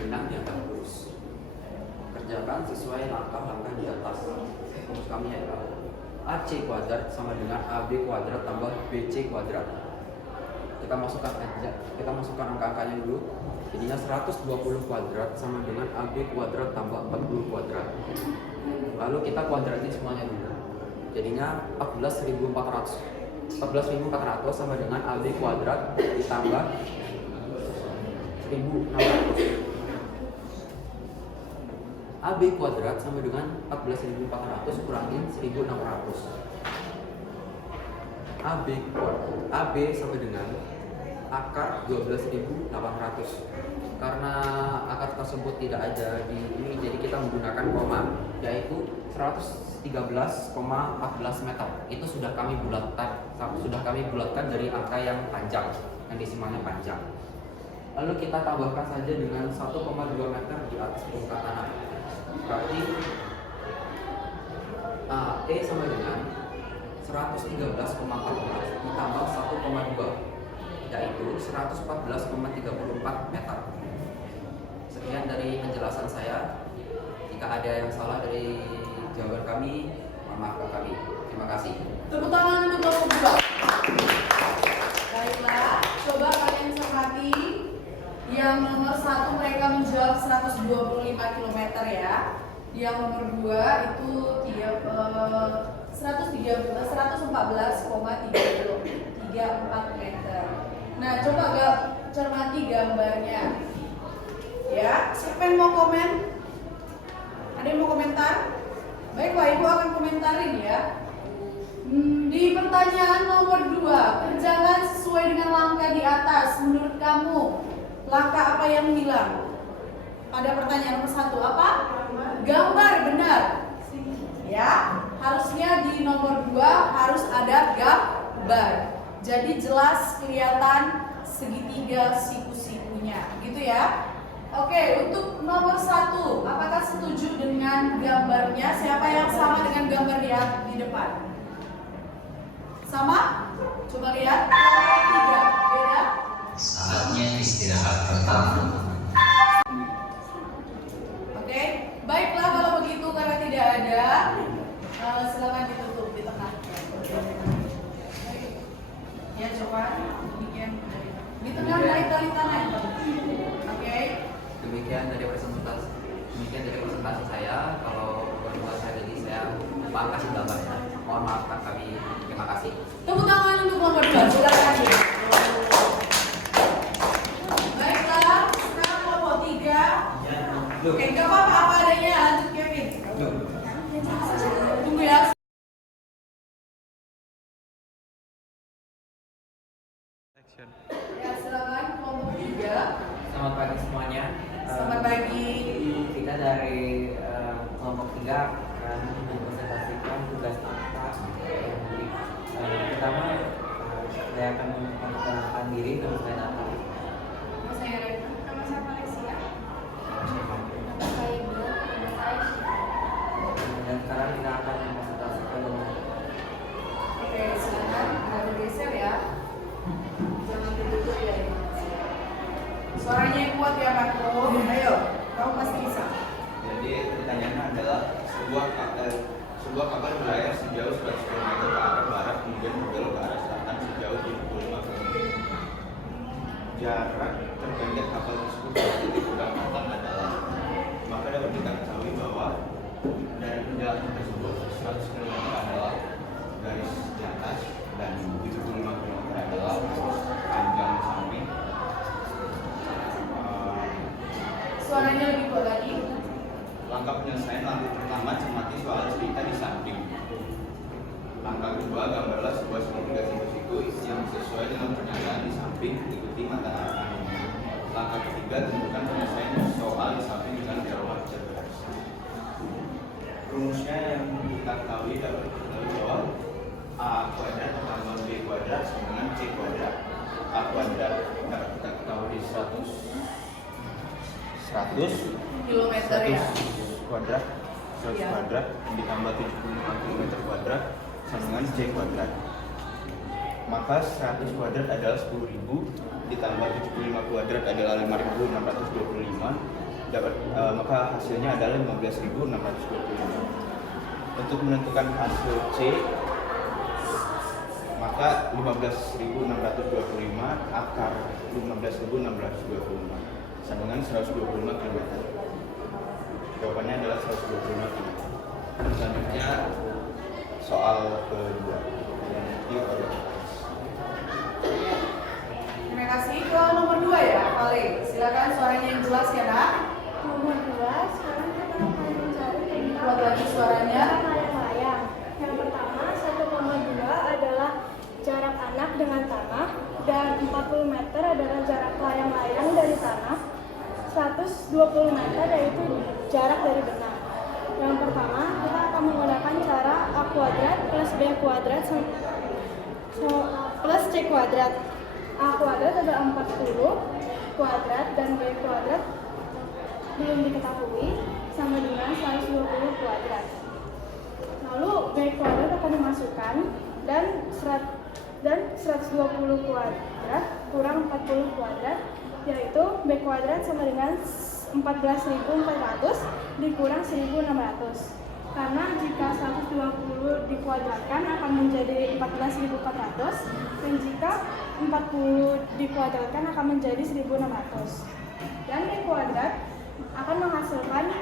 Benang diangkat lurus. Kerjakan sesuai langkah-langkah di atas. Rumus kami adalah AC kuadrat sama dengan AB kuadrat tambah BC kuadrat. Kita masukkan angka-angkanya dulu. Jadinya 120 kuadrat sama dengan AB kuadrat tambah 40 kuadrat. Lalu kita kuadratin semuanya dulu. Jadinya 14.400 sama dengan AB kuadrat ditambah 1.600. AB kuadrat sama dengan 14.400 kurangin 1.600. AB sama dengan akar 12.800. Karena akar tersebut tidak ada di ini, jadi kita menggunakan koma, yaitu 113,14 meter. Itu sudah kami bulatkan dari angka yang panjang, yang desimalnya panjang. Lalu kita tambahkan saja dengan 1,2 meter di atas permukaan tanah. Berarti E sama dengan 113,14 ditambah 1,2 yaitu 114,34 meter. Sekian dari penjelasan saya. Jika ada yang salah dari jawaban kami, mohon maaf kami. Terima kasih. Tepuk tangan untuk nomor 2. Baiklah, coba kalian cermati. Yang nomor 1 mereka menjawab 125 km ya. Yang nomor 2 itu 114,34 meter. Nah, coba cermati gambarnya. Ya, siapa yang mau komen? Ada yang mau komentar? Baiklah, Ibu akan komentarin ya. Di pertanyaan nomor 2, kerjakan sesuai dengan langkah di atas. Menurut kamu, langkah apa yang hilang? Pada pertanyaan nomor 1 apa? Gambar, benar. Ya, harusnya di nomor 2 harus ada gambar. Jadi jelas kelihatan segitiga siku-sikunya, gitu ya. Oke, untuk nomor 1, apakah setuju dengan gambarnya? Siapa yang sama dengan gambar di depan? Sama? Coba lihat. 3, beda? Saatnya istirahat pertama. Oke, baiklah kalau begitu karena tidak ada, silakan ditutup di tengah. Ya, coba demikian. Di tengah naik tangan. Oke. Demikian dari presentasi saya. Kalau berdua saya jadi saya lupa kasih gambarnya. Mohon maaf kami. Terima kasih. Tepuk tangan untuk nomor 2. Silakan. Baiklah, sekarang nomor 3. Oke, nggak apa-apa apa adanya. Lanjut Kevin. Tunggu ya. Ya, silakan kelompok 3. Selamat pagi semuanya. Selamat pagi. Kita dari kelompok 3 akan mempresentasikan tugas angka yang pertama saya akan memperkenalkan diri, nama saya Nathan. Nama saya Rena. Nama saya Malaysia. Dan sekarang kita akan mempresentasikan dengan Oke, silakan kita bergeser ya. Jangan tidur ya. Suaranya yang kuat ya Marco. Ayo, kamu pasti bisa. Jadi pertanyaannya adalah sebuah kapal berlayar sejauh 100 km ke arah barat kemudian berbelok ke arah selatan sejauh 75 km. Jarak terpendek kapal tersebut dari titik keberangkatan adalah, maka dapat kita ketahui bahwa dari perjalanan tersebut 100 km adalah garis di atas dan 75 km adalah panjang samping. Suaranya lebih kuat lagi. Langkah penyelesaian langkah pertama cermati soal cerita di samping. Langkah kedua, gambarlah sebuah segitiga siku-siku yang sesuai dengan pernyataan di samping, ikuti mata arahnya. Langkah ketiga, tentukan penyelesaian soal di samping dengan dialog cerdas. Rumusnya yang kita ketahui dapat diketahui bahwa A kuadrat tambah B kuadrat sama dengan C kuadrat. A kuadrat dapat kita ketahui di 100 Kilometer ya. kuadrat 100 Iya. kuadrat yang ditambah 75 km kuadrat sama dengan C kuadrat. Maka 100 kuadrat adalah 10.000 ditambah 75 kuadrat adalah 5.625. Maka hasilnya adalah 15.625. Untuk menentukan hasil C, maka 15.625 akar 15.625 sama dengan 125 km. Jawabannya adalah 125 km. Selanjutnya soal kedua. Yuk, Terima kasih. Ke nomor 2 ya, Vale. Silakan suaranya yang jelas ya, Nak. Nomor 2, sekarang kita akan mencari Kuat lagi suaranya. layang-layang. Yang pertama, 1,2 adalah jarak anak dengan tanah, dan 40 meter adalah jarak layang-layang dari tanah. 120 meter yaitu jarak dari benang. Yang pertama, kita akan menggunakan cara A kuadrat plus B kuadrat plus C kuadrat. A kuadrat adalah 40 kuadrat dan B kuadrat belum diketahui sama dengan 120 kuadrat. Lalu B kuadrat akan dimasukkan dan 120 kuadrat kurang 40 kuadrat, yaitu B kuadrat sama dengan 14.400 dikurang 1.600. Karena jika 120 dikuadratkan akan menjadi 14.400 dan jika 40 dikuadratkan akan menjadi 1.600. Dan B kuadrat akan menghasilkan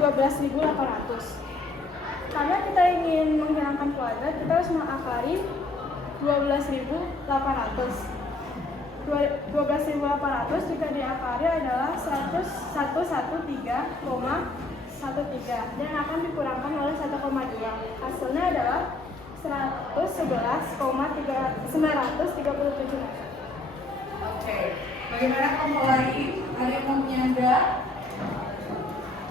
12.800. Karena kita ingin menghilangkan kuadrat, kita harus mengakari 12.800. 12.800 jika diakari adalah 113,13 dan akan dikurangkan oleh 1,2. Hasilnya adalah 111,937 meter. Oke. Bagaimana kelompok lain? Ada yang mau menyangga?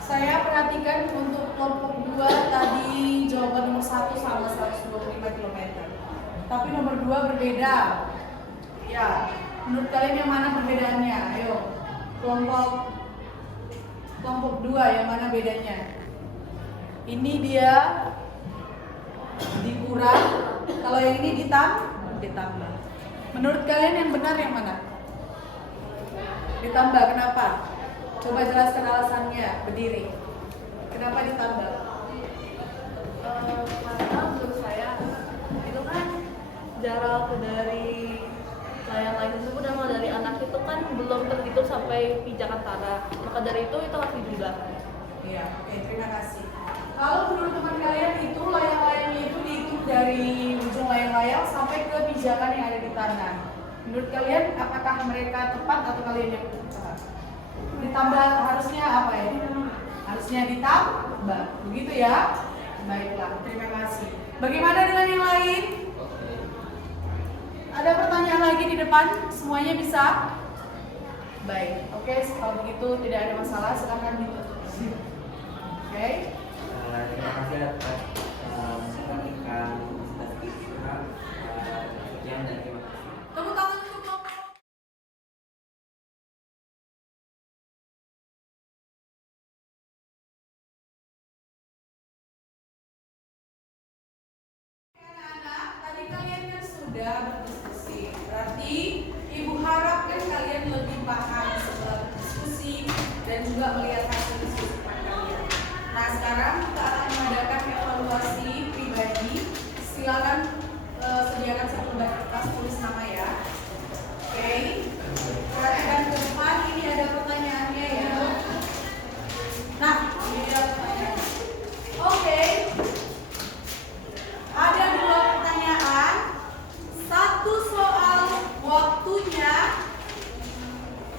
Saya perhatikan untuk kelompok 2 tadi jawaban nomor 1 sama 125 km. Tapi nomor 2 berbeda. Ya, menurut kalian yang mana perbedaannya? Ayo, kelompok 2 yang mana bedanya? Ini dia dikurang, kalau yang ini ditambah. Menurut kalian yang benar yang mana? Ditambah, kenapa? Coba jelaskan alasannya, berdiri. Kenapa ditambah? Karena menurut saya itu kan jarak dari layang-layang tersebut sama dari anak itu kan belum terhitung sampai pijakan tanah, maka dari itu harus dijumlahkan. Iya, oke, terima kasih. Kalau menurut teman kalian itu layang-layangnya itu dihitung dari ujung layang-layang sampai ke pijakan yang ada di tanah. Menurut kalian apakah mereka tepat atau kalian yang tepat? Ditambah harusnya apa ya? Harusnya ditambah, begitu ya? Baiklah, terima kasih. Bagaimana dengan yang lain? Ada pertanyaan lagi di depan? Semuanya bisa? Baik, oke, kalau begitu tidak ada masalah, silakan ditutup. Oke. terima kasih atas perhatikan dan sekian dan terima kasih. sekarang kita akan mengadakan evaluasi pribadi. Silakan sediakan satu lembar kertas tulis nama ya. Oke. Perhatikan ke depan, ini ada pertanyaannya ya. Nah, ini ada pertanyaan. Oke. Ada 2 pertanyaan. Satu soal waktunya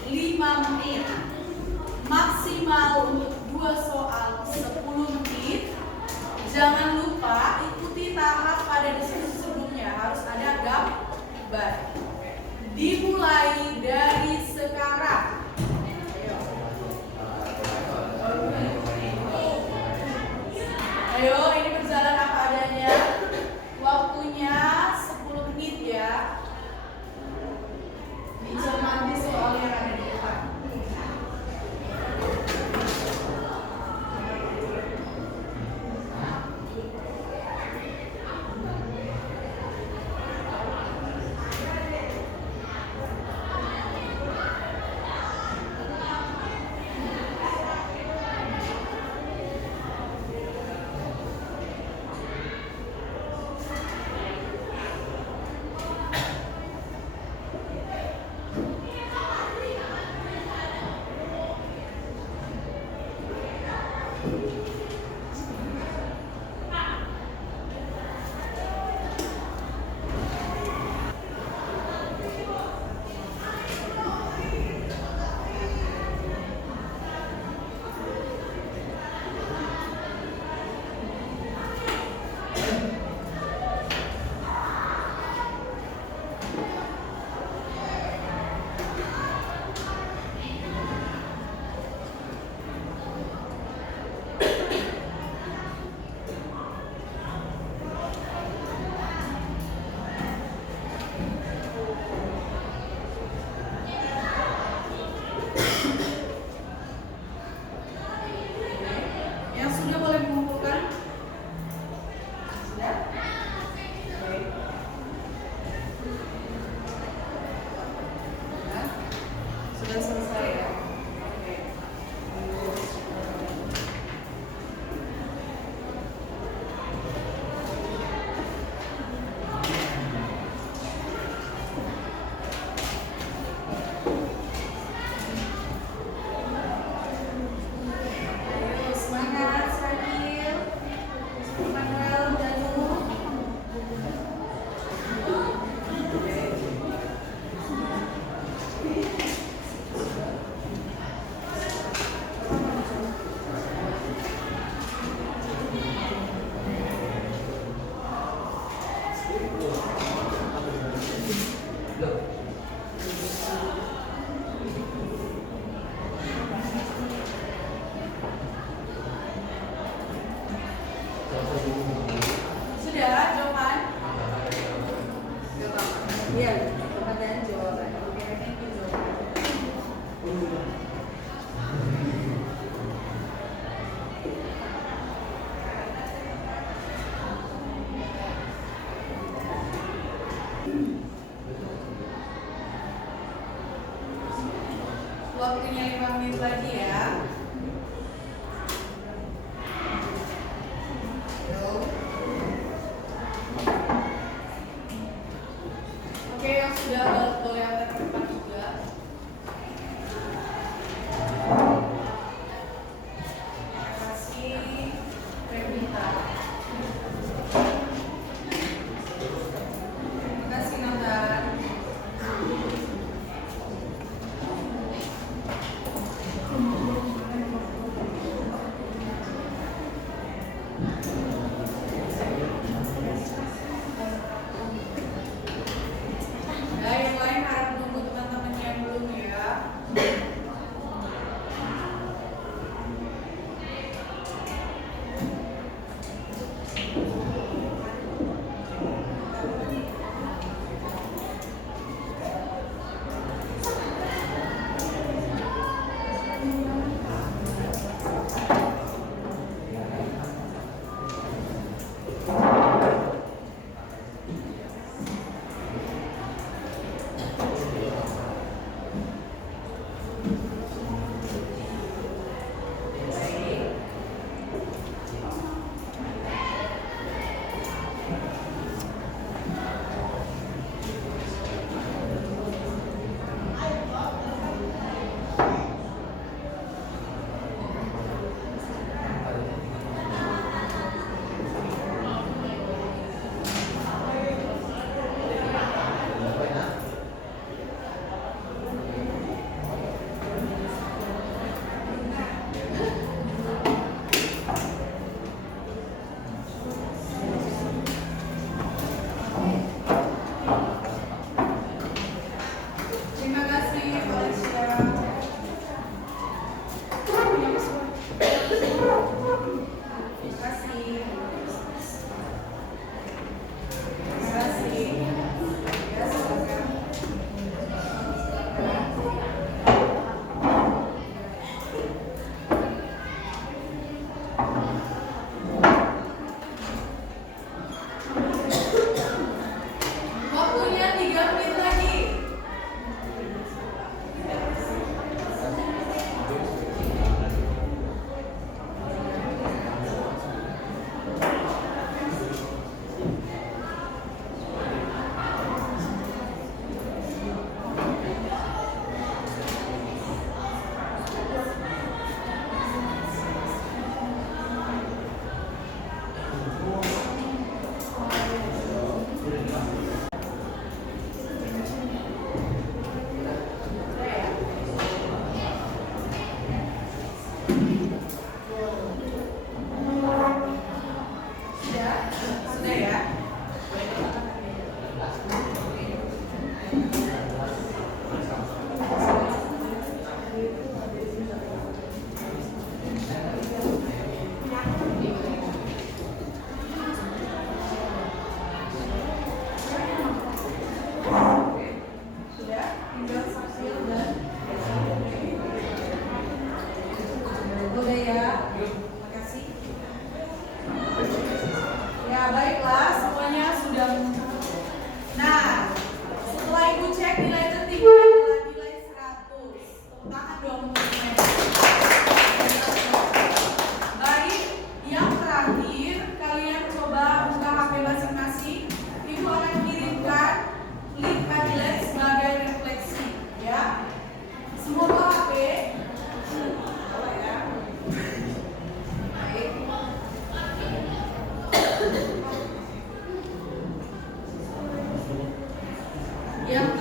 5 menit. Maksimal untuk 2 soal 10 menit. Jangan lupa ikuti tahap pada diskusi sebelumnya. Harus ada gambar. Dimulai dari sekarang. Ayo, ini berjalan apa adanya. Waktunya 10 menit ya. Dicermati soal yang ada di depan. Yang sudah boleh mengumpulkan? Sudah? Baik. Sudah selesai ya? Oke. Ayo semangat, Sakil. Manuel, Danu. Sudah, jawaban? Iya, pertanyaan jawaban. Oke, thank you jawaban. Waktunya 5 menit lagi ya. Oke, yang sudah boleh angkat ke depan juga. Terima kasih, Revita. Terima kasih, Nathan. Ya, yang lain harap menunggu teman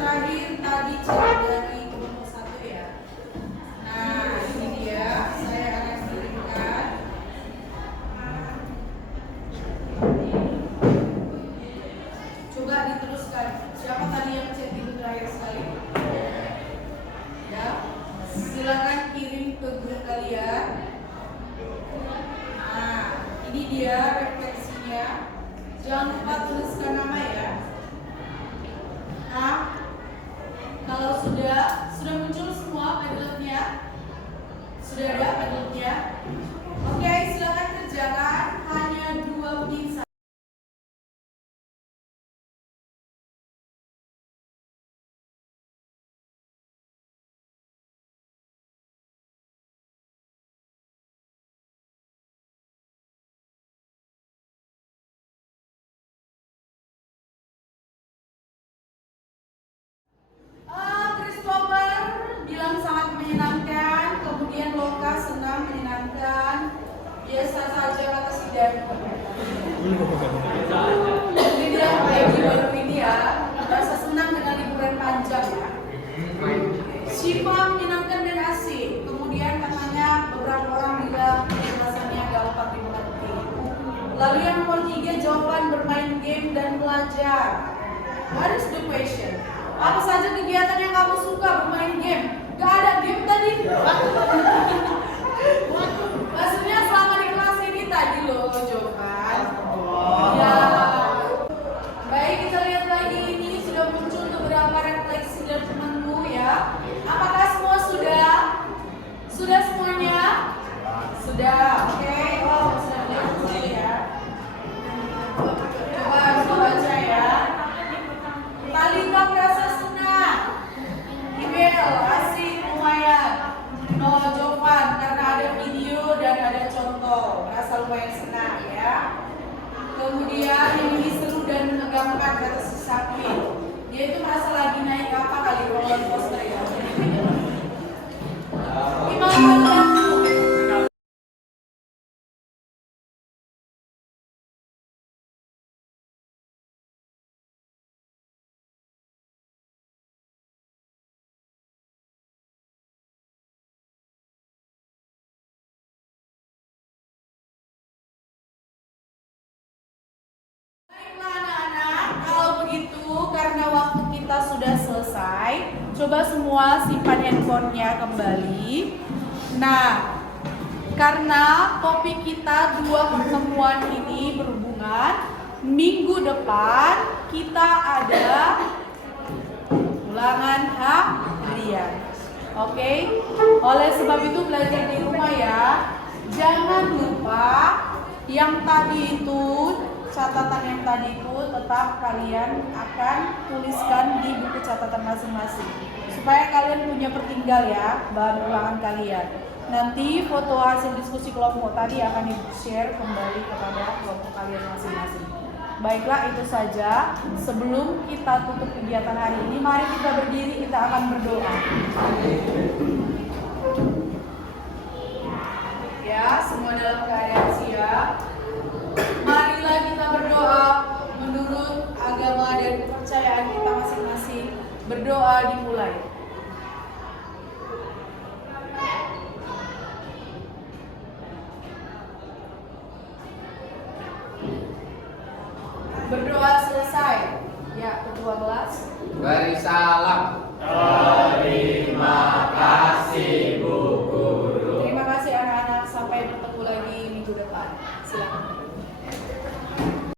terakhir tadi cek dari kelompok 1 ya. Nah, ini dia, saya akan kirimkan. Coba diteruskan. Siapa tadi yang cek itu terakhir sekali? Ya, silakan kirim ke grup kalian. Nah, ini dia refleksinya. Jangan lupa tuliskan nama ya. Nah, kalau sudah muncul semua padletnya, sudah ada padletnya. Oke, silakan kerjakan hanya 2 menit saja. Christopher bilang sangat menyenangkan, kemudian Loka senang menyenangkan, biasa saja kata si Dan. Jadi dia kayak baru ini ya, merasa senang dengan liburan panjang ya. Shiva menyenangkan dan asik, kemudian katanya beberapa orang bilang rasanya gampang dimengerti. Lalu yang nomor 3 jawaban bermain game dan belajar. What is the question? Apa saja kegiatan yang kamu suka bermain game? Gak ada game tadi. Maksudnya selama di kelas ini tadi loh jawaban. Ya. Baik, kita lihat lagi ini sudah muncul beberapa refleksi dari temanmu ya. Apakah semua sudah? Sudah semuanya? Sudah. Oke. Wow, sudah lihat ya. Coba kita baca ya. Talita merasa senang. Email asik lumayan. No jawaban karena ada video dan ada contoh. Merasa lumayan senang ya. Kemudian yang ini seru dan menegangkan kata si Sapi. Dia itu merasa lagi naik apa kali roller coaster ya. Karena waktu kita sudah selesai, coba semua simpan handphonenya kembali. Nah, karena topik kita 2 pertemuan ini berhubungan, minggu depan kita ada ulangan harian. Oke? Oleh sebab itu belajar di rumah ya. Jangan lupa yang tadi itu, catatan yang tadi itu tetap kalian akan tuliskan di buku catatan masing-masing supaya kalian punya pertinggal ya bahan ulangan kalian. Nanti foto hasil diskusi kelompok tadi akan di-share kembali kepada kelompok kalian masing-masing. Baiklah, itu saja. Sebelum kita tutup kegiatan hari ini, mari kita berdiri, kita akan berdoa. Ya, semua dalam keadaan siap. Marilah kita berdoa menurut agama dan kepercayaan kita masing-masing. Berdoa dimulai. Berdoa selesai. Ya, ketua kelas. Beri salam.